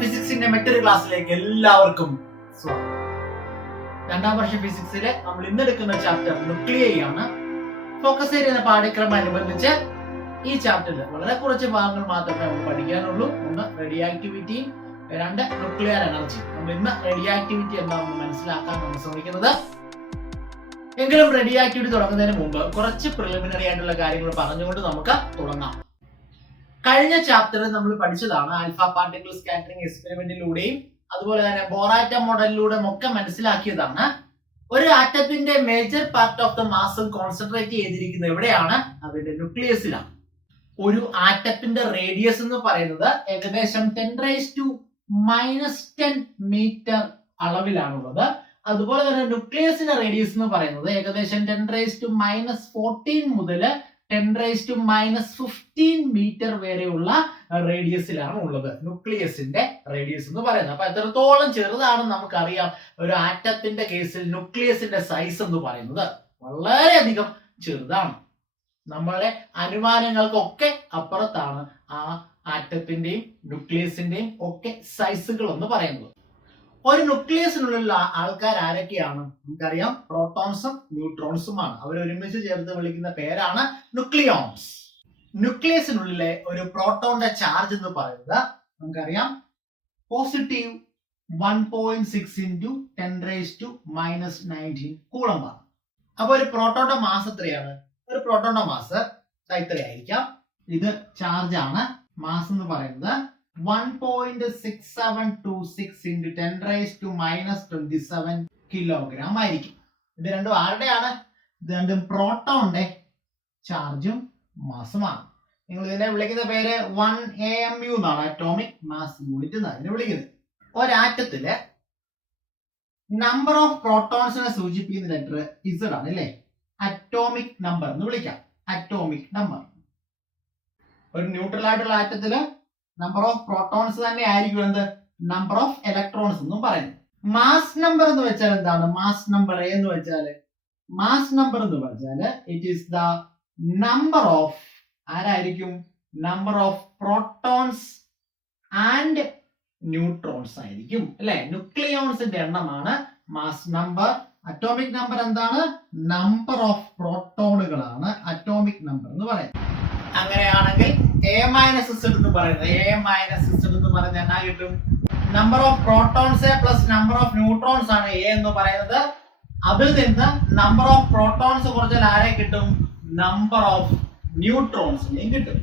ഫിസിക്സിന്റെ മറ്റൊരു ക്ലാസ്സിലേക്ക് എല്ലാവർക്കും സ്വാഗതം. രണ്ടാം വർഷ ഫിസിക്സിലെ നമ്മൾ ഇന്ന് എടുക്കുന്ന ചാപ്റ്റർ ന്യൂക്ലിയൈ ആണ്. ഫോക്കസ് ഏരിയ പാഠ്യക്രമം അനുബന്ധിച്ച് ഈ ചാപ്റ്ററിൽ വളരെ കുറച്ച് ഭാഗങ്ങൾ മാത്രമേ നമ്മൾ പഠിക്കാനുള്ളൂ. ഒന്ന് റേഡിയോ ആക്ടിവിറ്റിയും രണ്ട് ന്യൂക്ലിയർ എനർജി. നമ്മൾ ഇന്ന് റേഡിയോ ആക്ടിവിറ്റി എന്താണെന്ന് മനസ്സിലാക്കാൻ നമ്മൾ ശ്രമിക്കുന്നത്. എങ്കിലും റേഡിയോ ആക്ടിവിറ്റി തുടങ്ങുന്നതിന് മുമ്പ് കുറച്ച് പ്രിലിമിനറി ആയിട്ടുള്ള കാര്യങ്ങൾ പറഞ്ഞുകൊണ്ട് നമുക്ക് തുടങ്ങാം. കഴിഞ്ഞ ചാപ്റ്ററിൽ നമ്മൾ പഠിച്ചതാണ് ആൽഫ പാർട്ടിക്കിൾ സ്കാറ്ററിംഗ് എക്സ്പെരിമെന്റിലൂടെയും അതുപോലെ തന്നെ ബോറാറ്റ മോഡലിലൂടെയും ഒക്കെ മനസ്സിലാക്കിയതാണ് ഒരു ആറ്റത്തിന്റെ major part of the mass concentrate ചെയ്തിരിക്കുന്നത് എവിടെയാണ്? അതിന്റെ ന്യൂക്ലിയസിലാണ്. ഒരു ആറ്റത്തിന്റെ റേഡിയസ് എന്ന് പറയുന്നത് ഏകദേശം 10⁻⁻10 മീറ്റർ അളവിലാണുള്ളത്. അതുപോലെ തന്നെ ന്യൂക്ലിയസിന്റെ റേഡിയസ് എന്ന് പറയുന്നത് ഏകദേശം 10⁻14 മുതൽ 10⁻15 മീറ്റർ വരെയുള്ള റേഡിയസിലാണ് ഉള്ളത് ന്യൂക്ലിയസിന്റെ റേഡിയസ് എന്ന് പറയുന്നത്. അപ്പൊ എത്രത്തോളം ചെറുതാണെന്ന് നമുക്കറിയാം. ഒരു ആറ്റത്തിന്റെ കേസിൽ ന്യൂക്ലിയസിന്റെ സൈസ് എന്ന് പറയുന്നത് വളരെയധികം ചെറുതാണ്. നമ്മളെ അനുമാനങ്ങൾക്കൊക്കെ അപ്പുറത്താണ് ആ ആറ്റത്തിന്റെയും ന്യൂക്ലിയസിന്റെയും ഒക്കെ സൈസുകൾ എന്ന് പറയുന്നത്. ഒരു ന്യൂക്ലിയസിനുള്ള ആൾക്കാർ ആരൊക്കെയാണ്? നമുക്കറിയാം, പ്രോട്ടോൺസും ന്യൂട്രോൺസുമാണ്. അവർ ഒരുമിച്ച് ചേർത്ത് വിളിക്കുന്ന പേരാണ് ന്യൂക്ലിയോൺസ്. ന്യൂക്ലിയസിനുള്ളിലെ ഒരു പ്രോട്ടോണിന്റെ ചാർജ് എന്ന് പറയുന്നത് നമുക്കറിയാം പോസിറ്റീവ് 1.6 × 10⁻⁻19 കൂളംബാണ്. അപ്പൊ ഒരു പ്രോട്ടോണിന്റെ മാസ് എത്രയാണ്? ഒരു പ്രോട്ടോണിന്റെ മാസ് ഇത്രയായിരിക്കാം. ഇത് ചാർജ് ആണ്. മാസ് എന്ന് പറയുന്നത് 1.6726 × 10⁻⁻27 കിലോഗ്രാം ആയിരിക്കും. ഇത് രണ്ടും ആരുടെയാണ്? ഇത് രണ്ടും പ്രോട്ടോണിന്റെ ചാർജും മാസുമാണ്. നിങ്ങൾ ഇതിനെ വിളിക്കുന്ന പേര് 1 AMU എന്നാണ്, അറ്റോമിക് മാസ് യൂണിറ്റ് എന്നാണ് ഇതിനെ വിളിക്കുന്നത്. ഒരാറ്റത്തില് നമ്പർ ഓഫ് പ്രോട്ടോൺസിനെ സൂചിപ്പിക്കുന്ന ലെറ്റർ Z ആണ് അല്ലേ? അറ്റോമിക് നമ്പർ എന്ന് വിളിക്കാം. Atomic number. ഒരു ന്യൂട്രൽ ആയിട്ടുള്ള ആറ്റത്തില് നമ്പർ ഓഫ് പ്രോട്ടോൺസ് തന്നെ ആയിരിക്കും എന്ത്? നമ്പർ ഓഫ് ഇലക്ട്രോൺസ് എന്നും പറയുന്നത്. മാസ് നമ്പർ എന്ന് വെച്ചാൽ എന്താണ്? മാസ് നമ്പർ എന്ന് വെച്ചാല് it is the number of ആരായിരിക്കും? Number of protons and neutrons ആയിരിക്കും അല്ലെ? ന്യൂക്ലിയോൺസിന്റെ എണ്ണമാണ് മാസ് നമ്പർ. അറ്റോമിക് നമ്പർ എന്താണ്? നമ്പർ ഓഫ് പ്രോട്ടോണുകളാണ് അറ്റോമിക് നമ്പർ എന്ന് പറയുന്നത്. അങ്ങനെയാണെങ്കിൽ A-Z എന്ന് പറയുന്നത് എന്നാ കിട്ടും? Number of protons plus number of neutrons ആണ് A എന്ന് പറയുന്നത്. അതിൽ നിന്ന് നമ്പർ ഓഫ് പ്രോട്ടോൺസ് കുറച്ചാൽ ആരെ കിട്ടും? നമ്പർ ഓഫ് ന്യൂട്രോൺസിനെയും കിട്ടും.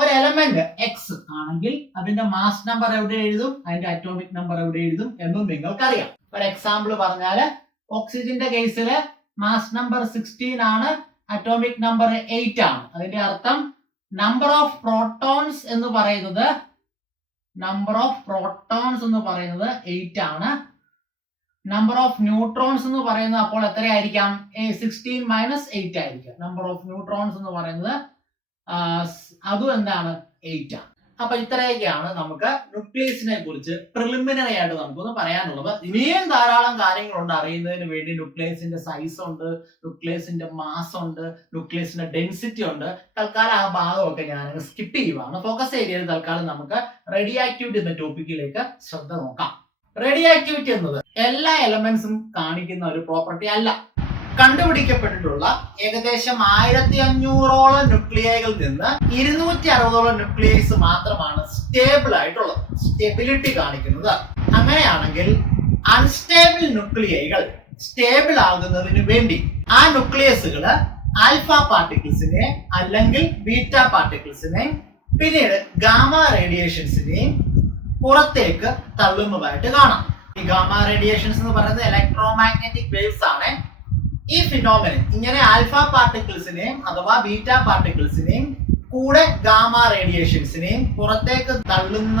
ഒരു എലമെന്റ് X ആണെങ്കിൽ അതിന്റെ മാസ് നമ്പർ എവിടെ എഴുതും? അതിന്റെ അറ്റോമിക് നമ്പർ എവിടെ എഴുതും എന്നും നിങ്ങൾക്കറിയാം. ഒരു എക്സാമ്പിൾ പറഞ്ഞാല് ഓക്സിജന്റെ കേസില് മാസ് നമ്പർ 16 ആണ്, അറ്റോമിക് നമ്പർ 8 ആണ്. അതിന്റെ അർത്ഥം നമ്പർ ഓഫ് പ്രോട്ടോൺസ് എന്ന് പറയുന്നത് 8 ആണ്. നമ്പർ ഓഫ് ന്യൂട്രോൺസ് എന്ന് പറയുന്നത് അപ്പോൾ എത്രയായിരിക്കാം? 16 - 8 ആയിരിക്കും. നമ്പർ ഓഫ് ന്യൂട്രോൺസ് എന്ന് പറയുന്നത് അതും എന്താണ്? 8 ആണ്. അപ്പൊ ഇത്രയൊക്കെയാണ് നമുക്ക് ന്യൂക്ലിയസിനെ കുറിച്ച് പ്രിലിമിനറി ആയിട്ട് നമുക്കൊന്ന് പറയാനുള്ളത്. ഇനിയും ധാരാളം കാര്യങ്ങളുണ്ട് അറിയുന്നതിന് വേണ്ടി. ന്യൂക്ലിയസിന്റെ സൈസ് ഉണ്ട്, ന്യൂക്ലിയസിന്റെ മാസ് ഉണ്ട്, ന്യൂക്ലിയസിന്റെ ഡെൻസിറ്റി ഉണ്ട്. തൽക്കാലം ആ ഭാഗമൊക്കെ ഞാൻ സ്കിപ്പ് ചെയ്യുവാണ്. ഫോക്കസ് ഏരിയയിൽ തൽക്കാലം നമുക്ക് റേഡിയോ ആക്ടിവിറ്റി എന്ന ടോപ്പിക്കിലേക്ക് ശ്രദ്ധ നോക്കാം. റേഡിയോ ആക്ടിവിറ്റി എന്നത് എല്ലാ എലമെന്റ്സും കാണിക്കുന്ന ഒരു പ്രോപ്പർട്ടി അല്ല. കണ്ടുപിടിക്കപ്പെട്ടിട്ടുള്ള ഏകദേശം 1500ഓളം ന്യൂക്ലിയൈകളിൽ നിന്ന് 260ഓളം ന്യൂക്ലിയൈസ് മാത്രമാണ് സ്റ്റേബിൾ ആയിട്ടുള്ളത്, സ്റ്റെബിലിറ്റി കാണിക്കുന്നത്. അങ്ങനെയാണെങ്കിൽ അൺസ്റ്റേബിൾ ന്യൂക്ലിയൈകൾ സ്റ്റേബിൾ ആകുന്നതിന് വേണ്ടി ആ ന്യൂക്ലിയസുകള് ആൽഫ പാർട്ടിക്കിൾസിനെ അല്ലെങ്കിൽ ബീറ്റ പാർട്ടിക്കിൾസിനെ പിന്നീട് ഗാമ റേഡിയേഷൻസിനെയും പുറത്തേക്ക് തള്ളുന്നതായിട്ട് കാണാം. ഈ ഗാമ റേഡിയേഷൻസ് എന്ന് പറയുന്നത് ഇലക്ട്രോമാഗ്നറ്റിക് വേവ്സ് ആണ്. ഈ ഫിനോമിനൻ ഇങ്ങനെ ആൽഫ പാർട്ടിക്കിൾസിനെയും അഥവാ ബീറ്റ പാർട്ടിക്കിൾസിനെയും കൂടെ ഗാമ റേഡിയേഷൻസിനെയും പുറത്തേക്ക് തള്ളുന്ന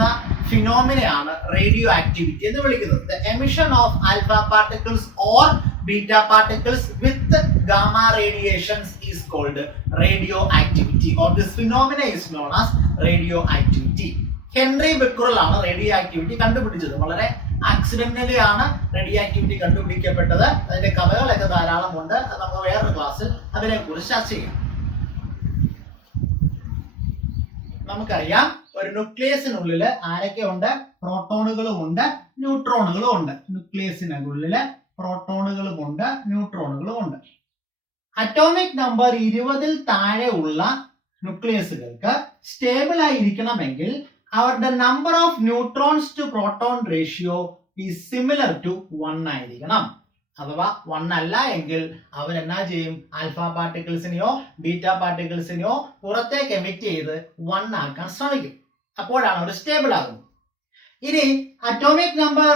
ഫിനോമിനയാണ് റേഡിയോ ആക്ടിവിറ്റി എന്ന് വിളിക്കുന്നത്. The emission of alpha particles or beta particles with gamma radiations is called radioactivity or this phenomena is known as radioactivity. Henri Becquerel ആണ് radioactivity കണ്ടുപിടിച്ചത്. വളരെ accidentally ആണ് radio activity കണ്ടുപിടിക്കപ്പെട്ടത്. അതിന്റെ കഥകളൊക്കെ ധാരാളം ഉണ്ട്. അത് നമുക്ക് വേറൊരു ക്ലാസ്സിൽ അതിനെ കുറിച്ച് ചർച്ച ചെയ്യാം. നമുക്കറിയാം ഒരു ന്യൂക്ലിയസിനുള്ളിൽ ആരൊക്കെ ഉണ്ട്? പ്രോട്ടോണുകളും ഉണ്ട്, ന്യൂട്രോണുകളും ഉണ്ട്. ന്യൂക്ലിയസിനുള്ളിൽ പ്രോട്ടോണുകളും ഉണ്ട്, ന്യൂട്രോണുകളും ഉണ്ട്. അറ്റോമിക് നമ്പർ 20ൽ താഴെ ഉള്ള ന്യൂക്ലിയസുകൾക്ക് സ്റ്റേബിൾ ആയിരിക്കണമെങ്കിൽ അവരുടെ number of neutrons to proton ratio is similar to 1 ആയിരിക്കണം. അഥവാ 1 അല്ല എങ്കിൽ അവരെന്നാ ചെയ്യും? ആൽഫ പാർട്ടിക്കിൾസിനെയോ ബീറ്റ പാർട്ടിക്കിൾസിനെയോ പുറത്തേക്ക് എമിറ്റ് ചെയ്ത് 1 ആക്കാൻ ശ്രമിക്കും. അപ്പോഴാണ് അവർ സ്റ്റേബിൾ ആകുന്നത്. ഇനി അറ്റോമിക് നമ്പർ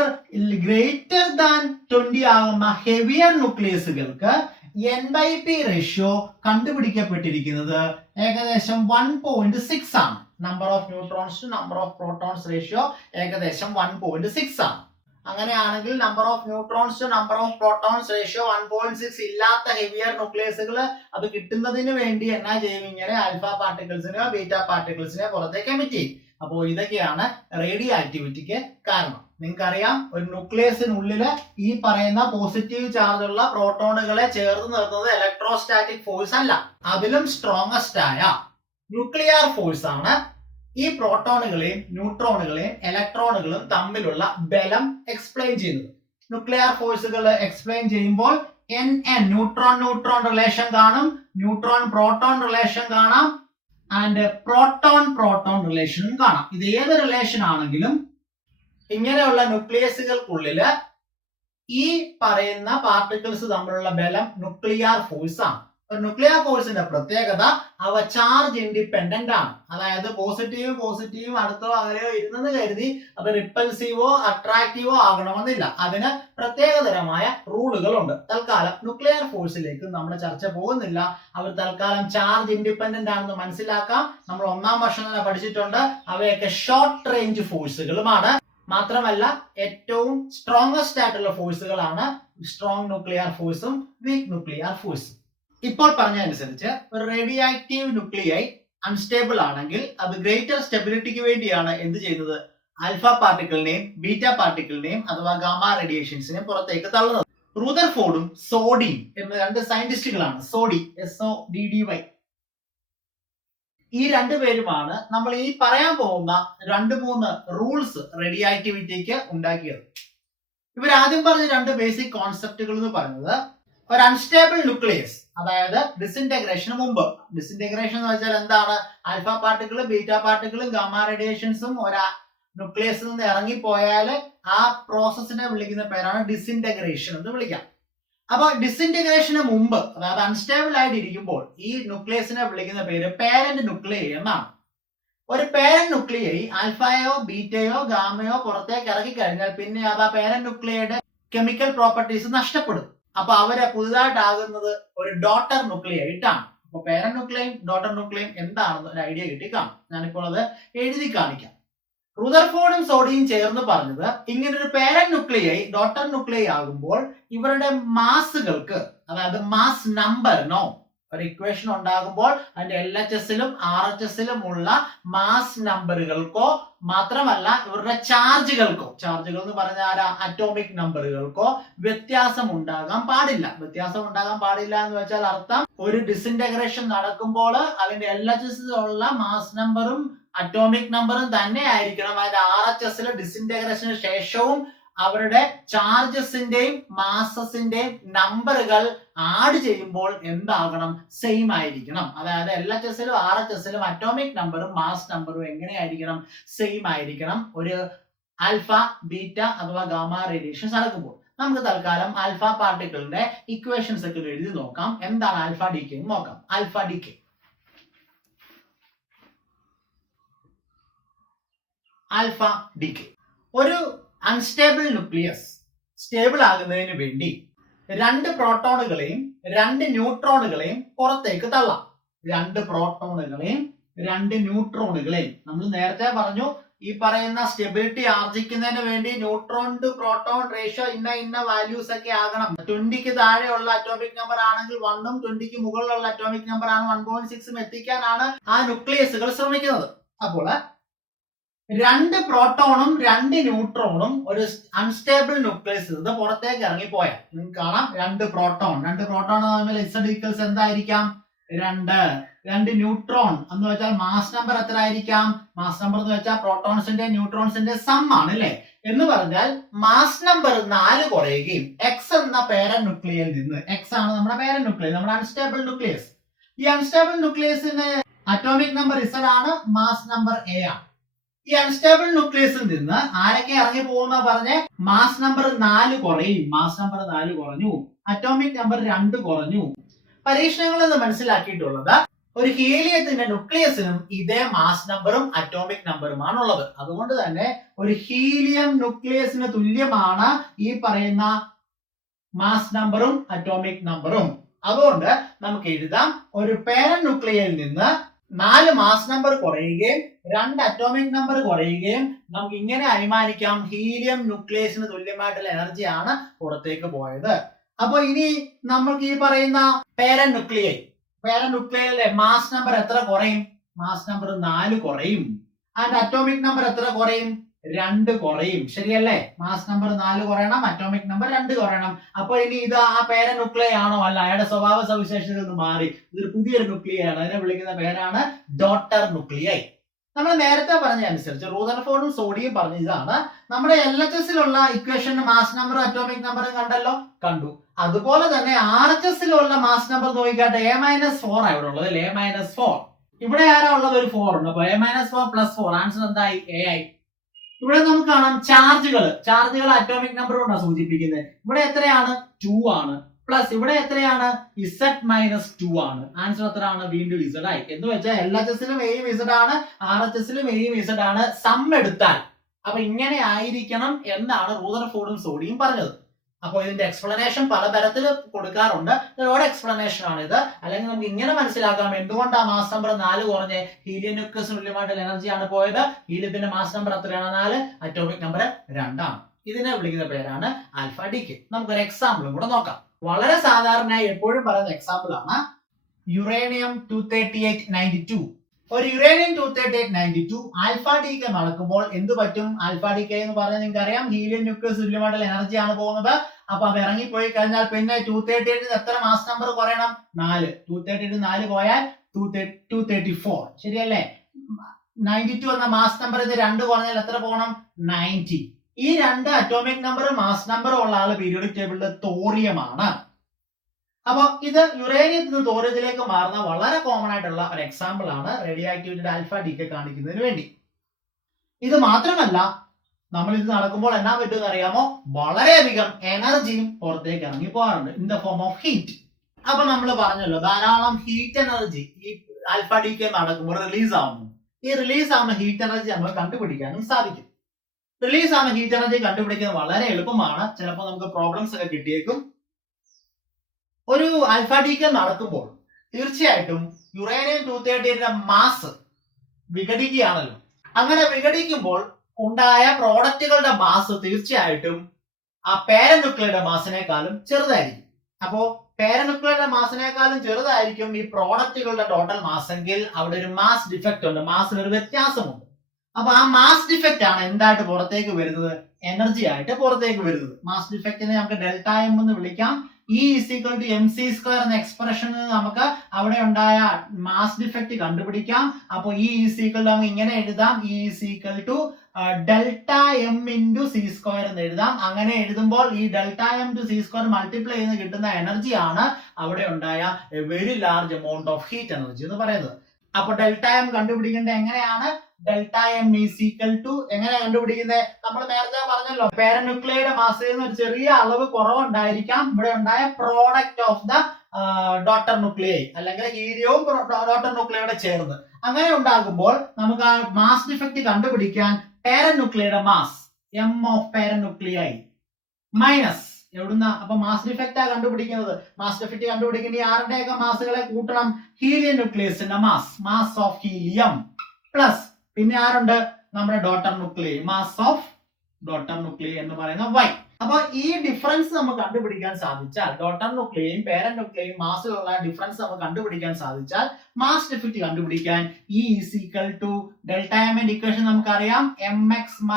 ഗ്രേറ്റർ ദാൻ 20 ആകുന്ന ഹെവിയർ ന്യൂക്ലിയസുകൾക്ക് N/P റേഷ്യോ കണ്ടുപിടിക്കപ്പെട്ടിരിക്കുന്നത് ഏകദേശം 1.6 ആണ്. Number of neutrons to number of protons ratio ഏകദേശം 1.6 ആണ്. അങ്ങനെയാണെങ്കിൽ number of neutrons to number of protons ratio 1.6 ഇല്ലാത്ത ഹെവിയർ ന്യൂക്ലിയസുകൾ അത് കിട്ടുന്നതിന് വേണ്ടി എന്നാ ചെയ്യും? ഇങ്ങനെ ആൽഫ പാർട്ടിക്കിൾസിനെയോ ബീറ്റ പാർട്ടിക്കിൾസിനെയോ പുറത്തേക്ക് എമിറ്റ് ചെയ്യും. അപ്പോൾ ഇതൊക്കെയാണ് റേഡിയോ ആക്ടിവിറ്റിക്ക് കാരണം. നിങ്ങൾക്കറിയാം, ഒരു ന്യൂക്ലിയസിനുള്ളില് ഈ പറയുന്ന പോസിറ്റീവ് ചാർജ് ഉള്ള പ്രോട്ടോണുകളെ ചേർത്ത് നിർത്തുന്നത് ഇലക്ട്രോസ്റ്റാറ്റിക് ഫോഴ്സ് അല്ല, അതിലും സ്ട്രോങ്ങസ്റ്റ് ആയ ന്യൂക്ലിയർ ഫോഴ്സ് ആണ് ഈ പ്രോട്ടോണുകളെയും ന്യൂട്രോണുകളെയും ഇലക്ട്രോണുകളും തമ്മിലുള്ള ബലം എക്സ്പ്ലെയിൻ ചെയ്യുന്നത്. ന്യൂക്ലിയർ ഫോഴ്സുകൾ എക്സ്പ്ലെയിൻ ചെയ്യുമ്പോൾ ന്യൂട്രോൺ ന്യൂട്രോൺ റിലേഷൻ കാണും, ന്യൂട്രോൺ പ്രോട്ടോൺ റിലേഷൻ കാണാം, ആൻഡ് പ്രോട്ടോൺ പ്രോട്ടോൺ റിലേഷനും കാണാം. ഇത് ഏത് റിലേഷൻ ആണെങ്കിലും ഇങ്ങനെയുള്ള ന്യൂക്ലിയസുകൾക്കുള്ളില് ഈ പറയുന്ന പാർട്ടിക്കിൾസ് തമ്മിലുള്ള ബലം ന്യൂക്ലിയർ ഫോഴ്സ് ആണ്. ന്യൂക്ലിയർ ഫോഴ്സിന്റെ പ്രത്യേകത അവ ചാർജ് ഇൻഡിപെൻഡന്റ് ആണ്. അതായത് പോസിറ്റീവും അടുത്തോ അകലെയോ ഇരുന്നെന്ന് കരുതി അത് റിപ്പൽസീവോ അട്രാക്റ്റീവോ ആകണമെന്നില്ല. അതിന് പ്രത്യേകതരമായ റൂളുകളുണ്ട്. തൽക്കാലം ന്യൂക്ലിയർ ഫോഴ്സിലേക്ക് നമ്മുടെ ചർച്ച പോകുന്നില്ല. അവർ തൽക്കാലം ചാർജ് ഇൻഡിപെൻഡന്റ് ആണെന്ന് മനസ്സിലാക്കാം. നമ്മൾ 1ാം വർഷം തന്നെ പഠിച്ചിട്ടുണ്ട്. അവയൊക്കെ ഷോർട്ട് റേഞ്ച് ഫോഴ്സുകളുമാണ്. മാത്രമല്ല ഏറ്റവും സ്ട്രോങ്ങസ്റ്റ് ആയിട്ടുള്ള ഫോഴ്സുകളാണ് സ്ട്രോങ് ന്യൂക്ലിയർ ഫോഴ്സും വീക്ക് ന്യൂക്ലിയർ ഫോഴ്സും. ഇപ്പോൾ പറഞ്ഞതനുസരിച്ച് ഒരു റേഡിയോ ആക്റ്റീവ് ന്യൂക്ലിയൈ അൺസ്റ്റേബിൾ ആണെങ്കിൽ അത് ഗ്രേറ്റർ സ്റ്റെബിലിറ്റിക്ക് വേണ്ടിയാണ് എന്ത് ചെയ്യുന്നത്? ആൽഫ പാർട്ടിക്കിളിനെയും ബീറ്റ പാർട്ടിക്കിളിനെയും അഥവാ ഗാമ റേഡിയേഷൻസിനെയും പുറത്തേക്ക് തള്ളുന്നത്. റൂദർഫോർഡും സോഡിയും എന്ന 2 സയന്റിസ്റ്റുകളാണ്. Soddy SODDY. ഈ 2 പേരുമാണ് നമ്മൾ ഈ പറയാൻ പോകുന്ന 2-3 റൂൾസ് റേഡിയോ ആക്ടിവിറ്റിക്ക് ഉണ്ടാക്കിയത്. ഇവർ ആദ്യം പറഞ്ഞ 2 ബേസിക് കോൺസെപ്റ്റുകൾ എന്ന് പറയുന്നത്, ഒരു അൺസ്റ്റേബിൾ ന്യൂക്ലിയസ്, അതായത് ഡിസിന്റഗ്രേഷന് മുമ്പ്. ഡിസിന്റഗ്രേഷൻ എന്ന് വെച്ചാൽ എന്താണ്? ആൽഫ പാർട്ടിക്കിളും ബീറ്റ പാർട്ടിക്കിളും ഗാമ റേഡിയേഷൻസും ഒരു ന്യൂക്ലിയസിൽ നിന്ന് ഇറങ്ങിപ്പോയാൽ ആ പ്രോസസ്സിനെ വിളിക്കുന്ന പേരാണ് ഡിസിന്റഗ്രേഷൻ എന്ന് വിളിക്കാം. അപ്പൊ ഡിസിന്റഗ്രേഷന് മുമ്പ്, അതായത് അൺസ്റ്റേബിൾ ആയിട്ട് ഇരിക്കുമ്പോൾ ഈ ന്യൂക്ലിയസിനെ വിളിക്കുന്ന പേര് പേരന്റ് ന്യൂക്ലിയൈ എന്നാണ്. ഒരു പേരന്റ് ന്യൂക്ലിയൈ ആൽഫയോ ബീറ്റയോ ഗാമയോ പുറത്തേക്ക് ഇറക്കി കഴിഞ്ഞാൽ പിന്നെ അത് ആ പേരന്റ് ന്യൂക്ലിയയുടെ കെമിക്കൽ പ്രോപ്പർട്ടീസ് നഷ്ടപ്പെടും. അപ്പൊ അവരെ പുതുതായിട്ടാകുന്നത് ഒരു ഡോട്ടർ ന്യൂക്ലിയായിട്ടാണ്. അപ്പൊ പേരന്റ് ന്യൂക്ലിയയും ഡോട്ടർ ന്യൂക്ലിയയും എന്താണെന്ന് ഒരു ഐഡിയ കിട്ടിക്കാണും. ഞാനിപ്പോൾ അത് എഴുതി കാണിക്കാം. റുദർഫോർഡും സോഡിയും ചേർന്ന് പറഞ്ഞത്, ഇങ്ങനൊരു പേരന്റ് ന്യൂക്ലിയൈ ഡോട്ടർ ന്യൂക്ലിയൈ ആകുമ്പോൾ ഇവരുടെ മാസുകൾക്ക്, അതായത് മാസ് നമ്പറിനോ ഒരു ഇക്വേഷൻ ഉണ്ടാകുമ്പോൾ അതിന്റെ LHSലും RHSലും ഉള്ള മാസ് നമ്പറുകൾക്കോ മാത്രമല്ല ഇവരുടെ ചാർജുകൾക്കോ, ചാർജുകൾ എന്ന് പറഞ്ഞാൽ അറ്റോമിക് നമ്പറുകൾക്കോ വ്യത്യാസം ഉണ്ടാകാൻ പാടില്ല. വ്യത്യാസം ഉണ്ടാകാൻ പാടില്ല എന്ന് വെച്ചാൽ അർത്ഥം, ഒരു ഡിസിന്റഗ്രേഷൻ നടക്കുമ്പോൾ അതിന്റെ LHS ഉള്ള മാസ് നമ്പറും അറ്റോമിക് നമ്പറും തന്നെ ആയിരിക്കണം. അതായത് RHSലെ ഡിസിന്റഗ്രേഷന് ശേഷവും അവരുടെ ചാർജസിന്റെയും മാസസിന്റെയും നമ്പറുകൾ ആഡ് ചെയ്യുമ്പോൾ എന്താകണം? സെയിം ആയിരിക്കണം. അതായത് LHSലും RHSലും അറ്റോമിക് നമ്പറും മാസ് നമ്പറും എങ്ങനെയായിരിക്കണം? സെയിം ആയിരിക്കണം ഒരു ആൽഫ ബീറ്റ അഥവാ ഗാമ റേഡിയേഷൻസ് നടക്കുമ്പോൾ. നമുക്ക് തൽക്കാലം ആൽഫ പാർട്ടിക്കിളിന്റെ ഇക്വേഷൻസ് ഒക്കെ എഴുതി നോക്കാം. എന്താണ് ആൽഫ ഡികെ എന്ന് നോക്കാം. ആൽഫ ഡികെ, ആൽഫ ഡികെ ഒരു അൺസ്റ്റേബിൾ ന്യൂക്ലിയസ് സ്റ്റേബിൾ ആകുന്നതിന് വേണ്ടി 2 പ്രോട്ടോണുകളെയും 2 ന്യൂട്രോണുകളെയും പുറത്തേക്ക് തള്ളാം. 2 പ്രോട്ടോണുകളെയും 2 ന്യൂട്രോണുകളെയും നമ്മൾ നേരത്തെ പറഞ്ഞു, ഈ പറയുന്ന സ്റ്റെബിലിറ്റി ആർജിക്കുന്നതിന് വേണ്ടി ന്യൂട്രോൺ ടു പ്രോട്ടോൺ റേഷ്യോ ഇന്ന വാല്യൂസ് ഒക്കെ ആകണം. 20ക്ക് താഴെയുള്ള അറ്റോമിക് നമ്പർ ആണെങ്കിൽ 1ഉം 20ക്ക് മുകളിലുള്ള അറ്റോമിക് നമ്പർ ആണ് 1.6ഉം എത്തിക്കാനാണ് ആ ന്യൂക്ലിയസുകൾ ശ്രമിക്കുന്നത്. അപ്പോൾ 2 പ്രോട്ടോണും 2 ന്യൂട്രോണും ഒരു അൺസ്റ്റേബിൾ ന്യൂക്ലിയസിൽ നിന്ന് പുറത്തേക്ക് ഇറങ്ങിപ്പോയാൽ നിങ്ങൾക്ക് കാണാം 2 പ്രോട്ടോൺ തമ്മിൽ Z ഈക്വൽസ് എന്തായിരിക്കാം? രണ്ട് ന്യൂട്രോൺ എന്ന് വെച്ചാൽ മാസ് നമ്പർ എത്ര ആയിരിക്കാം? മാസ് നമ്പർ എന്ന് വെച്ചാൽ പ്രോട്ടോൺസിന്റെ ന്യൂട്രോൺസിന്റെ സം ആണ് അല്ലെ? എന്ന് പറഞ്ഞാൽ മാസ് നമ്പർ 4 കുറയുകയും എക്സ് എന്ന പേരന്റ് ന്യൂക്ലിയയിൽ നിന്ന്, എക്സ് ആണ് നമ്മുടെ പേരന്റ് ന്യൂക്ലിയസ്, നമ്മുടെ അൺസ്റ്റേബിൾ ന്യൂക്ലിയസ്. ഈ അൺസ്റ്റേബിൾ ന്യൂക്ലിയസിന് അറ്റോമിക് നമ്പർ Z ആണ്, മാസ് നമ്പർ A ആണ്. ഈ അൺസ്റ്റേബിൾ ന്യൂക്ലിയസിൽ നിന്ന് ആരൊക്കെ ഇറങ്ങി പോകുന്ന പറഞ്ഞ് മാസ് നമ്പർ 4 കുറയും, മാസ് നമ്പർ 4 കുറഞ്ഞു, അറ്റോമിക് നമ്പർ 2 കുറഞ്ഞു. പരീക്ഷണങ്ങളിൽ നിന്ന് മനസ്സിലാക്കിയിട്ടുള്ളത് ഒരു ഹീലിയത്തിന്റെ ന്യൂക്ലിയസിനും ഇതേ മാസ് നമ്പറും അറ്റോമിക് നമ്പറുമാണ് ഉള്ളത്. അതുകൊണ്ട് തന്നെ ഒരു ഹീലിയം ന്യൂക്ലിയസിന് തുല്യമാണ് ഈ പറയുന്ന മാസ് നമ്പറും അറ്റോമിക് നമ്പറും. അതുകൊണ്ട് നമുക്ക് എഴുതാം, ഒരു പേരന്റ് ന്യൂക്ലിയയിൽ നിന്ന് 4 മാസ് നമ്പർ കുറയുകയും 2 അറ്റോമിക് നമ്പർ കുറയുകയും നമുക്ക് ഇങ്ങനെ അനുമാനിക്കാം ഹീലിയം ന്യൂക്ലിയസിന് തുല്യമായിട്ടുള്ള എനർജിയാണ് പുറത്തേക്ക് പോയത്. അപ്പൊ ഇനി നമുക്ക് ഈ പറയുന്ന പേരന്റ് ന്യൂക്ലിയയിലെ മാസ് നമ്പർ എത്ര കുറയും? മാസ് നമ്പർ 4 കുറയും. ആൻഡ് അറ്റോമിക് നമ്പർ എത്ര കുറയും? 2 കുറയും. ശരിയല്ലേ? മാസ് നമ്പർ 4 കുറയണം, അറ്റോമിക് നമ്പർ 2 കുറയണം. അപ്പൊ ഇനി ഇത് ആ പേരന്റ് ന്യൂക്ലിയ ആണോ? അല്ല, അയാളുടെ സ്വഭാവ സവിശേഷതയിൽ നിന്ന് മാറി ഇതൊരു പുതിയൊരു ന്യൂക്ലിയ ആണ്. അതിനെ വിളിക്കുന്ന പേരാണ് ഡോട്ടർ ന്യൂക്ലിയൈ. നമ്മൾ നേരത്തെ പറഞ്ഞ അനുസരിച്ച് റൂദർഫോർഡും സോഡിയും പറഞ്ഞ ഇതാണ്. നമ്മുടെ LHSലുള്ള ഇക്വേഷന് മാസ് നമ്പറും അറ്റോമിക് നമ്പറും കണ്ടു. അതുപോലെ തന്നെ RHSലുള്ള മാസ് നമ്പർ നോക്കിക്കാട്ടെ, A-4 ആ ഇവിടെ ഉള്ളത്, A-4. ഇവിടെ ആരാ ഉള്ളത്? ഒരു 4 ഉണ്ട്. അപ്പൊ A-4 + 4 ആൻസർ എന്തായി? A ആയി. ഇവിടെ നമുക്ക് കാണാം ചാർജുകൾ അറ്റോമിക് നമ്പർ കൊണ്ടാണ് സൂചിപ്പിക്കുന്നത്. ഇവിടെ എത്രയാണ്? 2 ആണ്. പ്ലസ് ഇവിടെ എത്രയാണ്? Z-2 ആണ്. ആൻസർ എത്രയാണ്? വീണ്ടും Z ആയി. എന്ന് വെച്ചാൽ LHSലും Aയും Z ആണ്, RHSലും Aയും Z ആണ്. സം എടുത്താൽ അപ്പൊ ഇങ്ങനെ ആയിരിക്കണം എന്നാണ് റൂദർഫോർഡും സോഡിയും പറഞ്ഞത്. അപ്പോൾ ഇതിന്റെ എക്സ്പ്ലനേഷൻ പലതരത്തിൽ കൊടുക്കാറുണ്ട്. ഒരു എക്സ്പ്ലനേഷൻ ആണ് ഇത്. അല്ലെങ്കിൽ നമുക്ക് ഇങ്ങനെ മനസ്സിലാക്കാം എന്തുകൊണ്ടാണ് മാസ് നമ്പർ 4 കുറഞ്ഞ് ഹീലിയം ന്യൂക്ലിയസിന് തുല്യമായിട്ടുള്ള എനർജിയാണ് പോയത്. ഹീലിയത്തിന്റെ മാസ് നമ്പർ എത്രയാണ്? 4. അറ്റോമിക് നമ്പർ 2 ആണ്. ഇതിനെ വിളിക്കുന്ന പേരാണ് ആൽഫ ഡികെ. നമുക്കൊരു എക്സാമ്പിളും കൂടെ നോക്കാം. വളരെ സാധാരണയായി എപ്പോഴും പറയുന്ന എക്സാമ്പിൾ ആണ് യുറേനിയം 23892. ഒരു യുറേനിയം 23892 ആൽഫ ഡികെ നടക്കുമ്പോൾ എന്ത് പറ്റും? ആൽഫ ഡികെ എന്ന് പറഞ്ഞാൽ നിങ്ങൾക്ക് അറിയാം ഹീലിയം ന്യൂക്ലിയസ് തുല്യമായിട്ടുള്ള എനർജിയാണ് പോകുന്നത്. അപ്പൊ അത് ഇറങ്ങിപ്പോയി കഴിഞ്ഞാൽ പിന്നെ 238 എത്ര മാസ് നമ്പർ കുറയണം? 4. 238 4 പോയാൽ 234. ശരിയല്ലേ? 92 എന്ന മാസ് നമ്പർ ഇത് 2 കുറഞ്ഞാൽ എത്ര പോകണം? 90. ഈ 2 അറ്റോമിക് നമ്പർ മാസ് നമ്പർ ഉള്ള ആള് പീരിയോഡിക് ടേബിളിൽ തോറിയമാണ്. അപ്പൊ ഇത് യുറേനിയത്തിൽ നിന്ന് തോറിയത്തിലേക്ക് മാറുന്ന വളരെ കോമൺ ആയിട്ടുള്ള ഒരു എക്സാമ്പിൾ ആണ് റേഡിയോ ആക്ടിവിറ്റിയുടെ ആൽഫ ഡികെ കാണിക്കുന്നതിന് വേണ്ടി. ഇത് മാത്രമല്ല, നമ്മൾ ഇത് നടക്കുമ്പോൾ എന്നാ പറ്റുമെന്ന് അറിയാമോ? വളരെയധികം എനർജിയും പുറത്തേക്ക് ഇറങ്ങി പോകാറുണ്ട് in the form of heat. അപ്പൊ നമ്മൾ പറഞ്ഞല്ലോ ധാരാളം ഹീറ്റ് എനർജി ഈ ആൽഫ ഡികെ നടക്കുമ്പോൾ റിലീസ് ആവുന്നു. ഈ റിലീസ് ആവുന്ന ഹീറ്റ് എനർജി നമ്മൾ കണ്ടുപിടിക്കാനും സാധിക്കും. റിലീസ് ആവുന്ന ഹീറ്റ് എനർജി കണ്ടുപിടിക്കുന്നത് വളരെ എളുപ്പമാണ്. ചിലപ്പോൾ നമുക്ക് പ്രോബ്ലംസ് ഒക്കെ കിട്ടിയേക്കും. ഒരു ആൽഫ ഡികെ നടക്കുമ്പോൾ തീർച്ചയായിട്ടും യുറേനിയം 238ന്റെ മാസ് വിഘടിക്കുകയാണല്ലോ. അങ്ങനെ വിഘടിക്കുമ്പോൾ ഉണ്ടായ പ്രോഡക്റ്റുകളുടെ മാസ് തീർച്ചയായിട്ടും ആ പേരന്റ് ന്യൂക്ലിയയുടെ മാസിനേക്കാളും ചെറുതായിരിക്കും. അപ്പോ പേരന്റ് ന്യൂക്ലിയയുടെ മാസിനേക്കാളും ചെറുതായിരിക്കും ഈ പ്രോഡക്റ്റുകളുടെ ടോട്ടൽ മാസ് എങ്കിൽ അവിടെ ഒരു മാസ് ഡിഫക്റ്റ് ഉണ്ട്, മാസിന് ഒരു വ്യത്യാസമുണ്ട്. അപ്പൊ ആ മാസ് ഡിഫക്റ്റ് ആണ് എന്തായിട്ട് പുറത്തേക്ക് വരുന്നത്? എനർജി ആയിട്ട് പുറത്തേക്ക് വരുന്നത്. മാസ് ഡിഫക്റ്റിനെ നമുക്ക് ഡെൽറ്റ എം എന്ന് വിളിക്കാം. E = mc² എന്ന എക്സ്പ്രഷനിൽ നമുക്ക് അവിടെ ഉണ്ടായ മാസ് ഡിഫക്റ്റ് കണ്ടുപിടിക്കാം. അപ്പോൾ E നമുക്ക് ഇങ്ങനെ എഴുതാം, E delta M into c² എന്ന് എഴുതാം. അങ്ങനെ എഴുതുമ്പോൾ ഈ delta M to c² multiply ചെയ്ത് കിട്ടുന്ന എനർജിയാണ് അവിടെ ഉണ്ടായ A very large amount of heat energy എന്ന് പറയുന്നത്. അപ്പൊ ഡെൽറ്റ എം കണ്ടുപിടിക്കേണ്ടത് എങ്ങനെയാണ്? ഡെൽറ്റ എം എങ്ങനെ കണ്ടുപിടിക്കുന്നത്? നമ്മൾ നേരത്തെ പറഞ്ഞല്ലോ പേരന്റ് ന്യൂക്ലിയയുടെ മാസിൽ നിന്ന് ഒരു ചെറിയ അളവ് കുറവുണ്ടായിരിക്കാം ഇവിടെ ഉണ്ടായ product of the daughter nuclei, അല്ലെങ്കിൽ ഹീലിയവും ഡോട്ടർ ന്യൂക്ലിയയുടെ ചേർന്ന് അങ്ങനെ ഉണ്ടാകുമ്പോൾ നമുക്ക് ആ മാസ് ഡിഫക്റ്റ് കണ്ടുപിടിക്കാൻ പേരന്റ് ന്യൂക്ലിയയുടെ mass M of parent nuclei minus എവിടുന്ന? അപ്പൊ മാസ് ഡിഫക്റ്റ് ആ കണ്ടുപിടിക്കുന്നത്. മാസ് ഡിഫക്റ്റ് കണ്ടുപിടിക്കുന്ന ആരുടെയൊക്കെ മാസുകളെ കൂട്ടണം? ഹീലിയം ന്യൂക്ലിയസിന്റെ മാസ് ഓഫ് ഹീലിയം പ്ലസ് പിന്നെ ആരുണ്ട്? നമ്മുടെ daughter nuclei, mass of daughter nuclei എന്ന് പറയുന്ന y. അപ്പൊ ഈ ഡിഫറൻസ് നമുക്ക് കണ്ടുപിടിക്കാൻ സാധിച്ചാൽ, ഡോട്ടർ ന്യൂക്ലിയയും പേരന്റ് ന്യൂക്ലിയയും മാസിലുള്ള ഡിഫറൻസ് നമുക്ക് കണ്ടുപിടിക്കാൻ സാധിച്ചാൽ മാസ് ഡിഫക്റ്റ് കണ്ടുപിടിക്കാൻ E = ഡെൽറ്റ എം ഇക്വേഷൻ നമുക്കറിയാം, mx -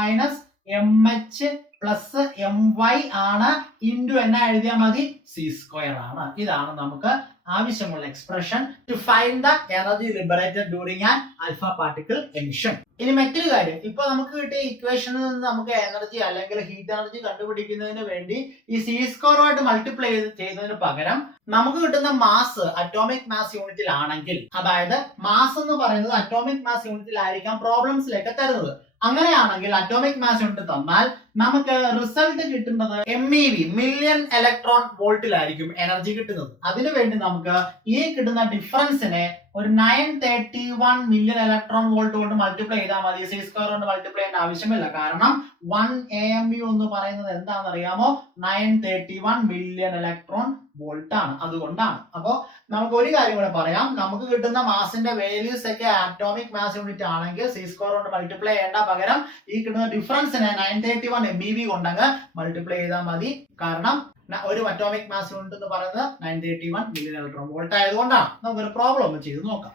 mh plus M Y ആണ് ഇൻറ്റു എന്നാ എഴുതിയാൽ മതി സി സ്ക്വയർ ആണ്. ഇതാണ് നമുക്ക് ആവശ്യമുള്ള expression to find the energy liberated during an alpha particle emission. ഇനി മറ്റൊരു കാര്യം, ഇപ്പൊ നമുക്ക് കിട്ടിയ ഇക്വേഷനിൽ നിന്ന് നമുക്ക് എനർജി അല്ലെങ്കിൽ ഹീറ്റ് എനർജി കണ്ടുപിടിക്കുന്നതിന് വേണ്ടി ഈ സി സ്ക്വയറുമായിട്ട് മൾട്ടിപ്ലൈ ചെയ്യുന്നതിന് പകരം നമുക്ക് കിട്ടുന്ന മാസ് അറ്റോമിക് മാസ് യൂണിറ്റിലാണെങ്കിൽ, അതായത് മാസ് എന്ന് പറയുന്നത് അറ്റോമിക് മാസ് യൂണിറ്റിലായിരിക്കാം പ്രോബ്ലംസിലേക്ക് തരുന്നത്. അങ്ങനെയാണെങ്കിൽ അറ്റോമിക് മാസ് യൂണിറ്റ് തന്നാൽ നമുക്ക് റിസൾട്ട് കിട്ടുന്നത് MEV മില്യൺ ഇലക്ട്രോൺ വോൾട്ടിലായിരിക്കും എനർജി കിട്ടുന്നത്. അതിനുവേണ്ടി നമുക്ക് ഈ കിട്ടുന്ന ഡിഫറൻസിനെ ഒരു 931 മില്യൺ ഇലക്ട്രോൺ വോൾട്ട് കൊണ്ട് മൾട്ടിപ്ലൈ ചെയ്താൽ മതി. സി സ്ക്വയർ കൊണ്ട് മൾട്ടിപ്ലൈ ചെയ്യേണ്ട ആവശ്യമില്ല. കാരണം 1 AMU എന്ന് പറയുന്നത് എന്താണെന്ന് അറിയാമോ? 931 മില്യൺ ഇലക്ട്രോൺ വോൾട്ട് ആണ്. അതുകൊണ്ടാണ്. അപ്പോ നമുക്ക് ഒരു കാര്യം കൂടെ പറയാം. നമുക്ക് കിട്ടുന്ന മാസിന്റെ വാല്യൂസ് ഒക്കെ ആറ്റോമിക് മാസ് യൂണിറ്റ് ആണെങ്കിൽ സി സ്ക്വയർ കൊണ്ട് മൾട്ടിപ്ലൈ ചെയ്യേണ്ട പകരം ഈ കിട്ടുന്ന ഡിഫറൻസിനെ 931 MEV കൊണ്ടങ്ങ് മൾട്ടിപ്ലൈ ചെയ്താൽ മതി. കാരണം ഒരു അറ്റോമിക് മാസ് യൂണിറ്റ് എന്ന് പറയുന്നത് 931 മില്യൺ ഇലക്ട്രോൺ വോൾട്ട് ആയതുകൊണ്ടാണ്. നമുക്കൊരു പ്രോബ്ലം ഒന്ന് ചെയ്ത് നോക്കാം.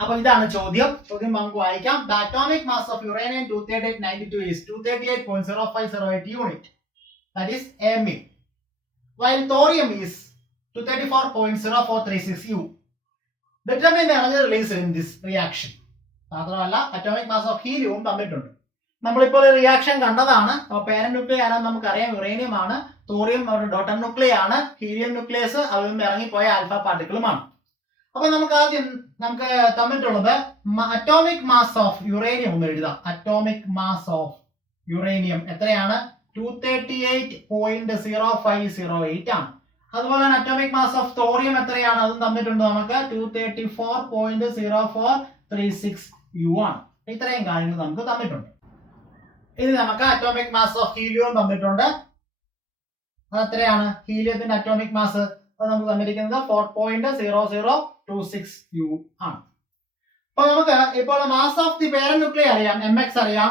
അപ്പൊ ഇതാണ് ചോദ്യം. ചോദ്യം നമുക്ക് വായിക്കാം. The atomic mass of uranium 23892 is 238.0508 unit, that is ME, while thorium is 234.0436 U. Determine the energy released in this reaction. മാത്രമല്ല അറ്റോമിക് മാസ് ഓഫ് ഹീലിയവും തന്നിട്ടുണ്ട്. നമ്മളിപ്പോൾ റിയാക്ഷൻ കണ്ടതാണ്. പേരന്റ് ന്യൂക്ലിയർ ആണ് നമുക്കറിയാം, യുറേനിയം ആണ്. തോറിയം ഡോട്ടർ ന്യൂക്ലിയർ ആണ്. Helium nucleus അതിൽ നിന്ന് ഇറങ്ങിപ്പോയ ആൽഫ പാർട്ടിക്കിളുമാണ്. അപ്പൊ നമുക്ക് ആദ്യം നമുക്ക് തന്നിട്ടുള്ളത് അറ്റോമിക് മാസ് ഓഫ് യുറേനിയം ഒന്ന് എഴുതാം. അറ്റോമിക് മാസ് ഓഫ് യുറേനിയം എത്രയാണ്? 238.0508 ആണ്. അതുപോലെ തന്നെ അറ്റോമിക് മാസ് ഓഫ് തോറിയം എത്രയാണ്? അതും തന്നിട്ടുണ്ട് നമുക്ക്. 234.0436 U ആണ്. ഇത്രയും കാര്യങ്ങൾ നമുക്ക് തന്നിട്ടുണ്ട്. ഇനി നമുക്ക് അറ്റോമിക് മാസ് ഓഫ് ഹീലിയം തന്നിട്ടുണ്ട്. അത് എത്രയാണ്? ഹീലിയത്തിന്റെ അറ്റോമിക് മാസ് അത് നമുക്ക് തന്നിരിക്കുന്നത് 4.0026 U ആണ്. അപ്പൊ നമുക്ക് ഇപ്പോൾ mass of the parent nuclear അറിയാം, MX അറിയാം.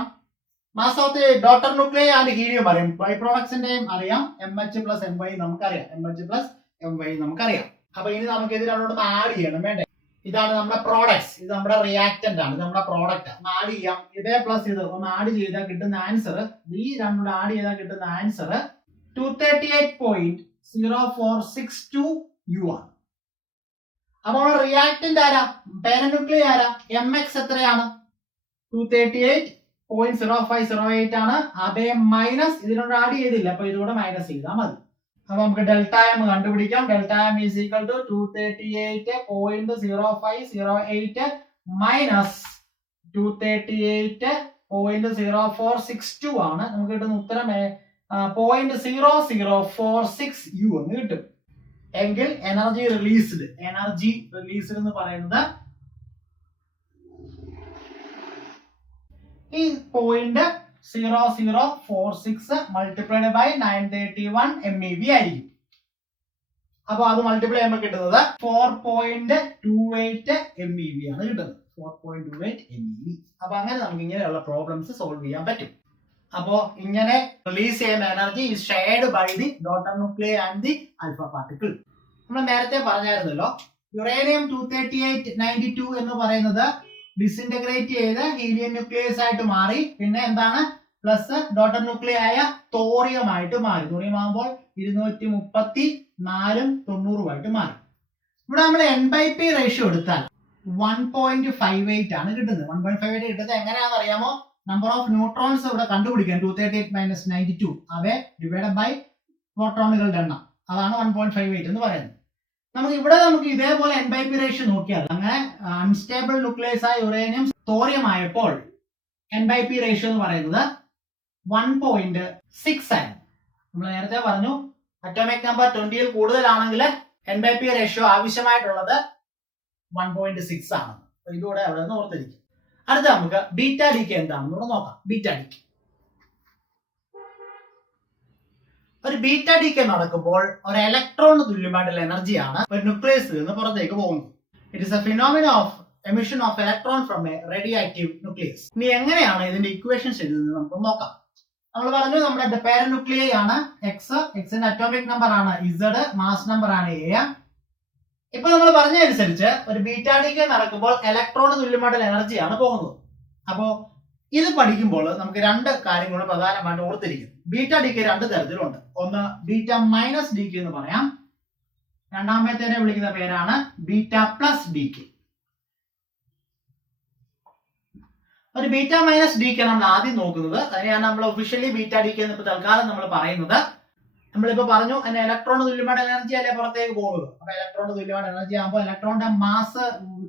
Mass of the daughter nuclear and helium അറിയാം. ബൈ പ്രോഡക്ട്സിന്റെയും അറിയാം. MH പ്ലസ് MY നമുക്കറിയാം. MH പ്ലസ് MY നമുക്കറിയാം. അപ്പൊ ഇനി നമുക്ക് ഇത് രണ്ടോടും ആഡ് ചെയ്യണം, വേണ്ടേ? ഇതാണ് നമ്മുടെ പ്രോഡക്ട്സ്, ഇത് നമ്മുടെ റിയാക്ടന്റ് ആണ്, ഇത് നമ്മുടെ പ്രോഡക്റ്റ്. ആഡ് ചെയ്യാം. ഇതേ പ്ലസ് ഇത് ഒന്ന് ആഡ് ചെയ്താൽ കിട്ടുന്ന ആൻസർ, ഈ രണ്ടും ആഡ് ചെയ്താൽ കിട്ടുന്ന ആൻസർ 238.0462 U ആണ്. അപ്പോൾ റിയാക്ടന്റ് ആരാ? പേരന്റ് ന്യൂക്ലിയർ ആരാ? MX എത്രയാണ്? 238.0508 ആണ്. അതേ മൈനസ് ഇതിനോട് ആഡ് ചെയ്തില്ല, അപ്പൊ ഇതുകൂടെ മൈനസ് ചെയ്താൽ മതി. അപ്പൊ നമുക്ക് ഡെൽറ്റ എം കണ്ടുപിടിക്കാം. Delta M is equal to 238.0508 minus 238.0462 ആണ്. നമുക്ക് കിട്ടുന്ന ഉത്തരം 0.0046 U എന്ന് കിട്ടും. എങ്കിൽ എനർജി റിലീസ്ഡ് എന്ന് പറയുന്നത് ഈ 0.0046 മൾട്ടിപ്ലൈഡ് ബൈ 931 MEV ആയിരിക്കും. അപ്പൊ അത് മൾട്ടിപ്ലൈ ചെയ്യുമ്പോൾ കിട്ടുന്നത് 4.28 MEV ആണ് കിട്ടുന്നത്. 4.28 MEV. അപ്പൊ അങ്ങനെ നമുക്ക് ഇങ്ങനെയുള്ള പ്രോബ്ലംസ് സോൾവ് ചെയ്യാൻ പറ്റും. അപ്പോ ഇങ്ങനെ റിലീസ് ചെയ്യുന്ന energy is shared by the daughter nuclei and the alpha particle. നമ്മൾ നേരത്തെ പറഞ്ഞായിരുന്നല്ലോ, യുറേനിയം 23892 എന്ന് പറയുന്നത് ഡിസിന്റഗ്രേറ്റ് ചെയ്ത് ഹീലിയം ന്യൂക്ലിയസ് ആയിട്ട് മാറി. പിന്നെ എന്താണ്? പ്ലസ് ഡോട്ടർ ന്യൂക്ലിയർ ആയ തോറിയം ആയിട്ട് മാറി. തോറിയം ആകുമ്പോൾ 234 90 മാറി. ഇവിടെ നമ്മൾ N/P റേഷ്യോ എടുത്താൽ 1.58 ആണ് കിട്ടുന്നത്. 1.58 കിട്ടുന്നത് എങ്ങനെയാണെന്ന് അറിയാമോ? നമ്പർ ഓഫ് ന്യൂട്രോൺസ് ഇവിടെ കണ്ടുപിടിക്കാൻ 238 - 92 അവയെ ഡിവൈഡ് ബൈ പ്രോട്ടോണുകളുടെ എണ്ണം, അതാണ് 1.58 എന്ന് പറയുന്നത്. നമുക്ക് ഇതേപോലെ N/P റേഷ്യോ നോക്കിയാൽ, അങ്ങനെ അൺസ്റ്റേബിൾ ന്യൂക്ലിയസ് ആയ യുറേനിയം തോറിയം ആയപ്പോൾ N/P റേഷ്യോ എന്ന് പറയുന്നത് 1.6 ആയിരുന്നു. നമ്മൾ നേരത്തെ പറഞ്ഞു അറ്റോമിക് നമ്പർ 20ൽ കൂടുതലാണെങ്കിൽ N/P റേഷ്യോ ആവശ്യമായിട്ടുള്ളത് 1.6 ആണ്. ഇതോടെ അവിടെ നിന്ന് ഓർത്തിരിക്കും. അടുത്ത നമുക്ക് ബീറ്റ ഡിക്ക് എന്താണെന്ന് നോക്കാം. ബീറ്റ ഡിക്ക് ഒരു ബീറ്റ ഡിക്ക് നടക്കുമ്പോൾ ഒരു ഇലക്ട്രോണിന് തുല്യമായിട്ടുള്ള എനർജിയാണ് ഒരു ന്യൂക്ലിയസിൽ നിന്ന് പുറത്തേക്ക് പോകുന്നത്. It is a phenomena of emission of electron from a radioactive nucleus. ഇനി എങ്ങനെയാണ് ഇതിന്റെ ഇക്വേഷൻസ് എഴുതുന്നത് നമുക്ക് നോക്കാം. നമ്മൾ പറഞ്ഞു നമ്മുടെ പേരന്റ് ന്യൂക്ലിയർ ആണ് X ന്റെ അറ്റോമിക് നമ്പർ ആണ് Z, മാസ് നമ്പർ ആണ് A. ഇപ്പൊ നമ്മൾ പറഞ്ഞതനുസരിച്ച് ഒരു ബീറ്റാ ഡീക്കേ നടക്കുമ്പോൾ ഇലക്ട്രോൺ തുല്യമായിട്ടുള്ള എനർജിയാണ് പോകുന്നത്. അപ്പോ ഇത് പഠിക്കുമ്പോൾ നമുക്ക് രണ്ട് കാര്യങ്ങൾ പ്രധാനമായിട്ട് ഓർത്തിരിക്കും. ബീറ്റാ ഡീക്കേ രണ്ട് തരത്തിലുണ്ട്. ഒന്ന് ബീറ്റ മൈനസ് ഡീക്കേ എന്ന് പറയാം, രണ്ടാമത്തേനെ വിളിക്കുന്ന പേരാണ് ബീറ്റ പ്ലസ് ഡീക്കേ. ഒരു ബീറ്റ മൈനസ് ഡീക്കേ നമ്മൾ ആദ്യം നോക്കുന്നത്, അതിനെയാണ് നമ്മൾ ഒഫീഷ്യലി ബീറ്റ ഡീക്കേ എന്ന് തൽക്കാലം നമ്മൾ പറയുന്നത്. നമ്മളിപ്പോ പറഞ്ഞു അതിന് ഇലക്ട്രോൺ തുല്യമായിട്ട് എനർജി അല്ലേ പുറത്തേക്ക് പോകുന്നത്. അപ്പൊ ഇലക്ട്രോൺ തുല്യമായിട്ട് എനർജി ആകുമ്പോൾ ഇലക്ട്രോണിന്റെ മാസ്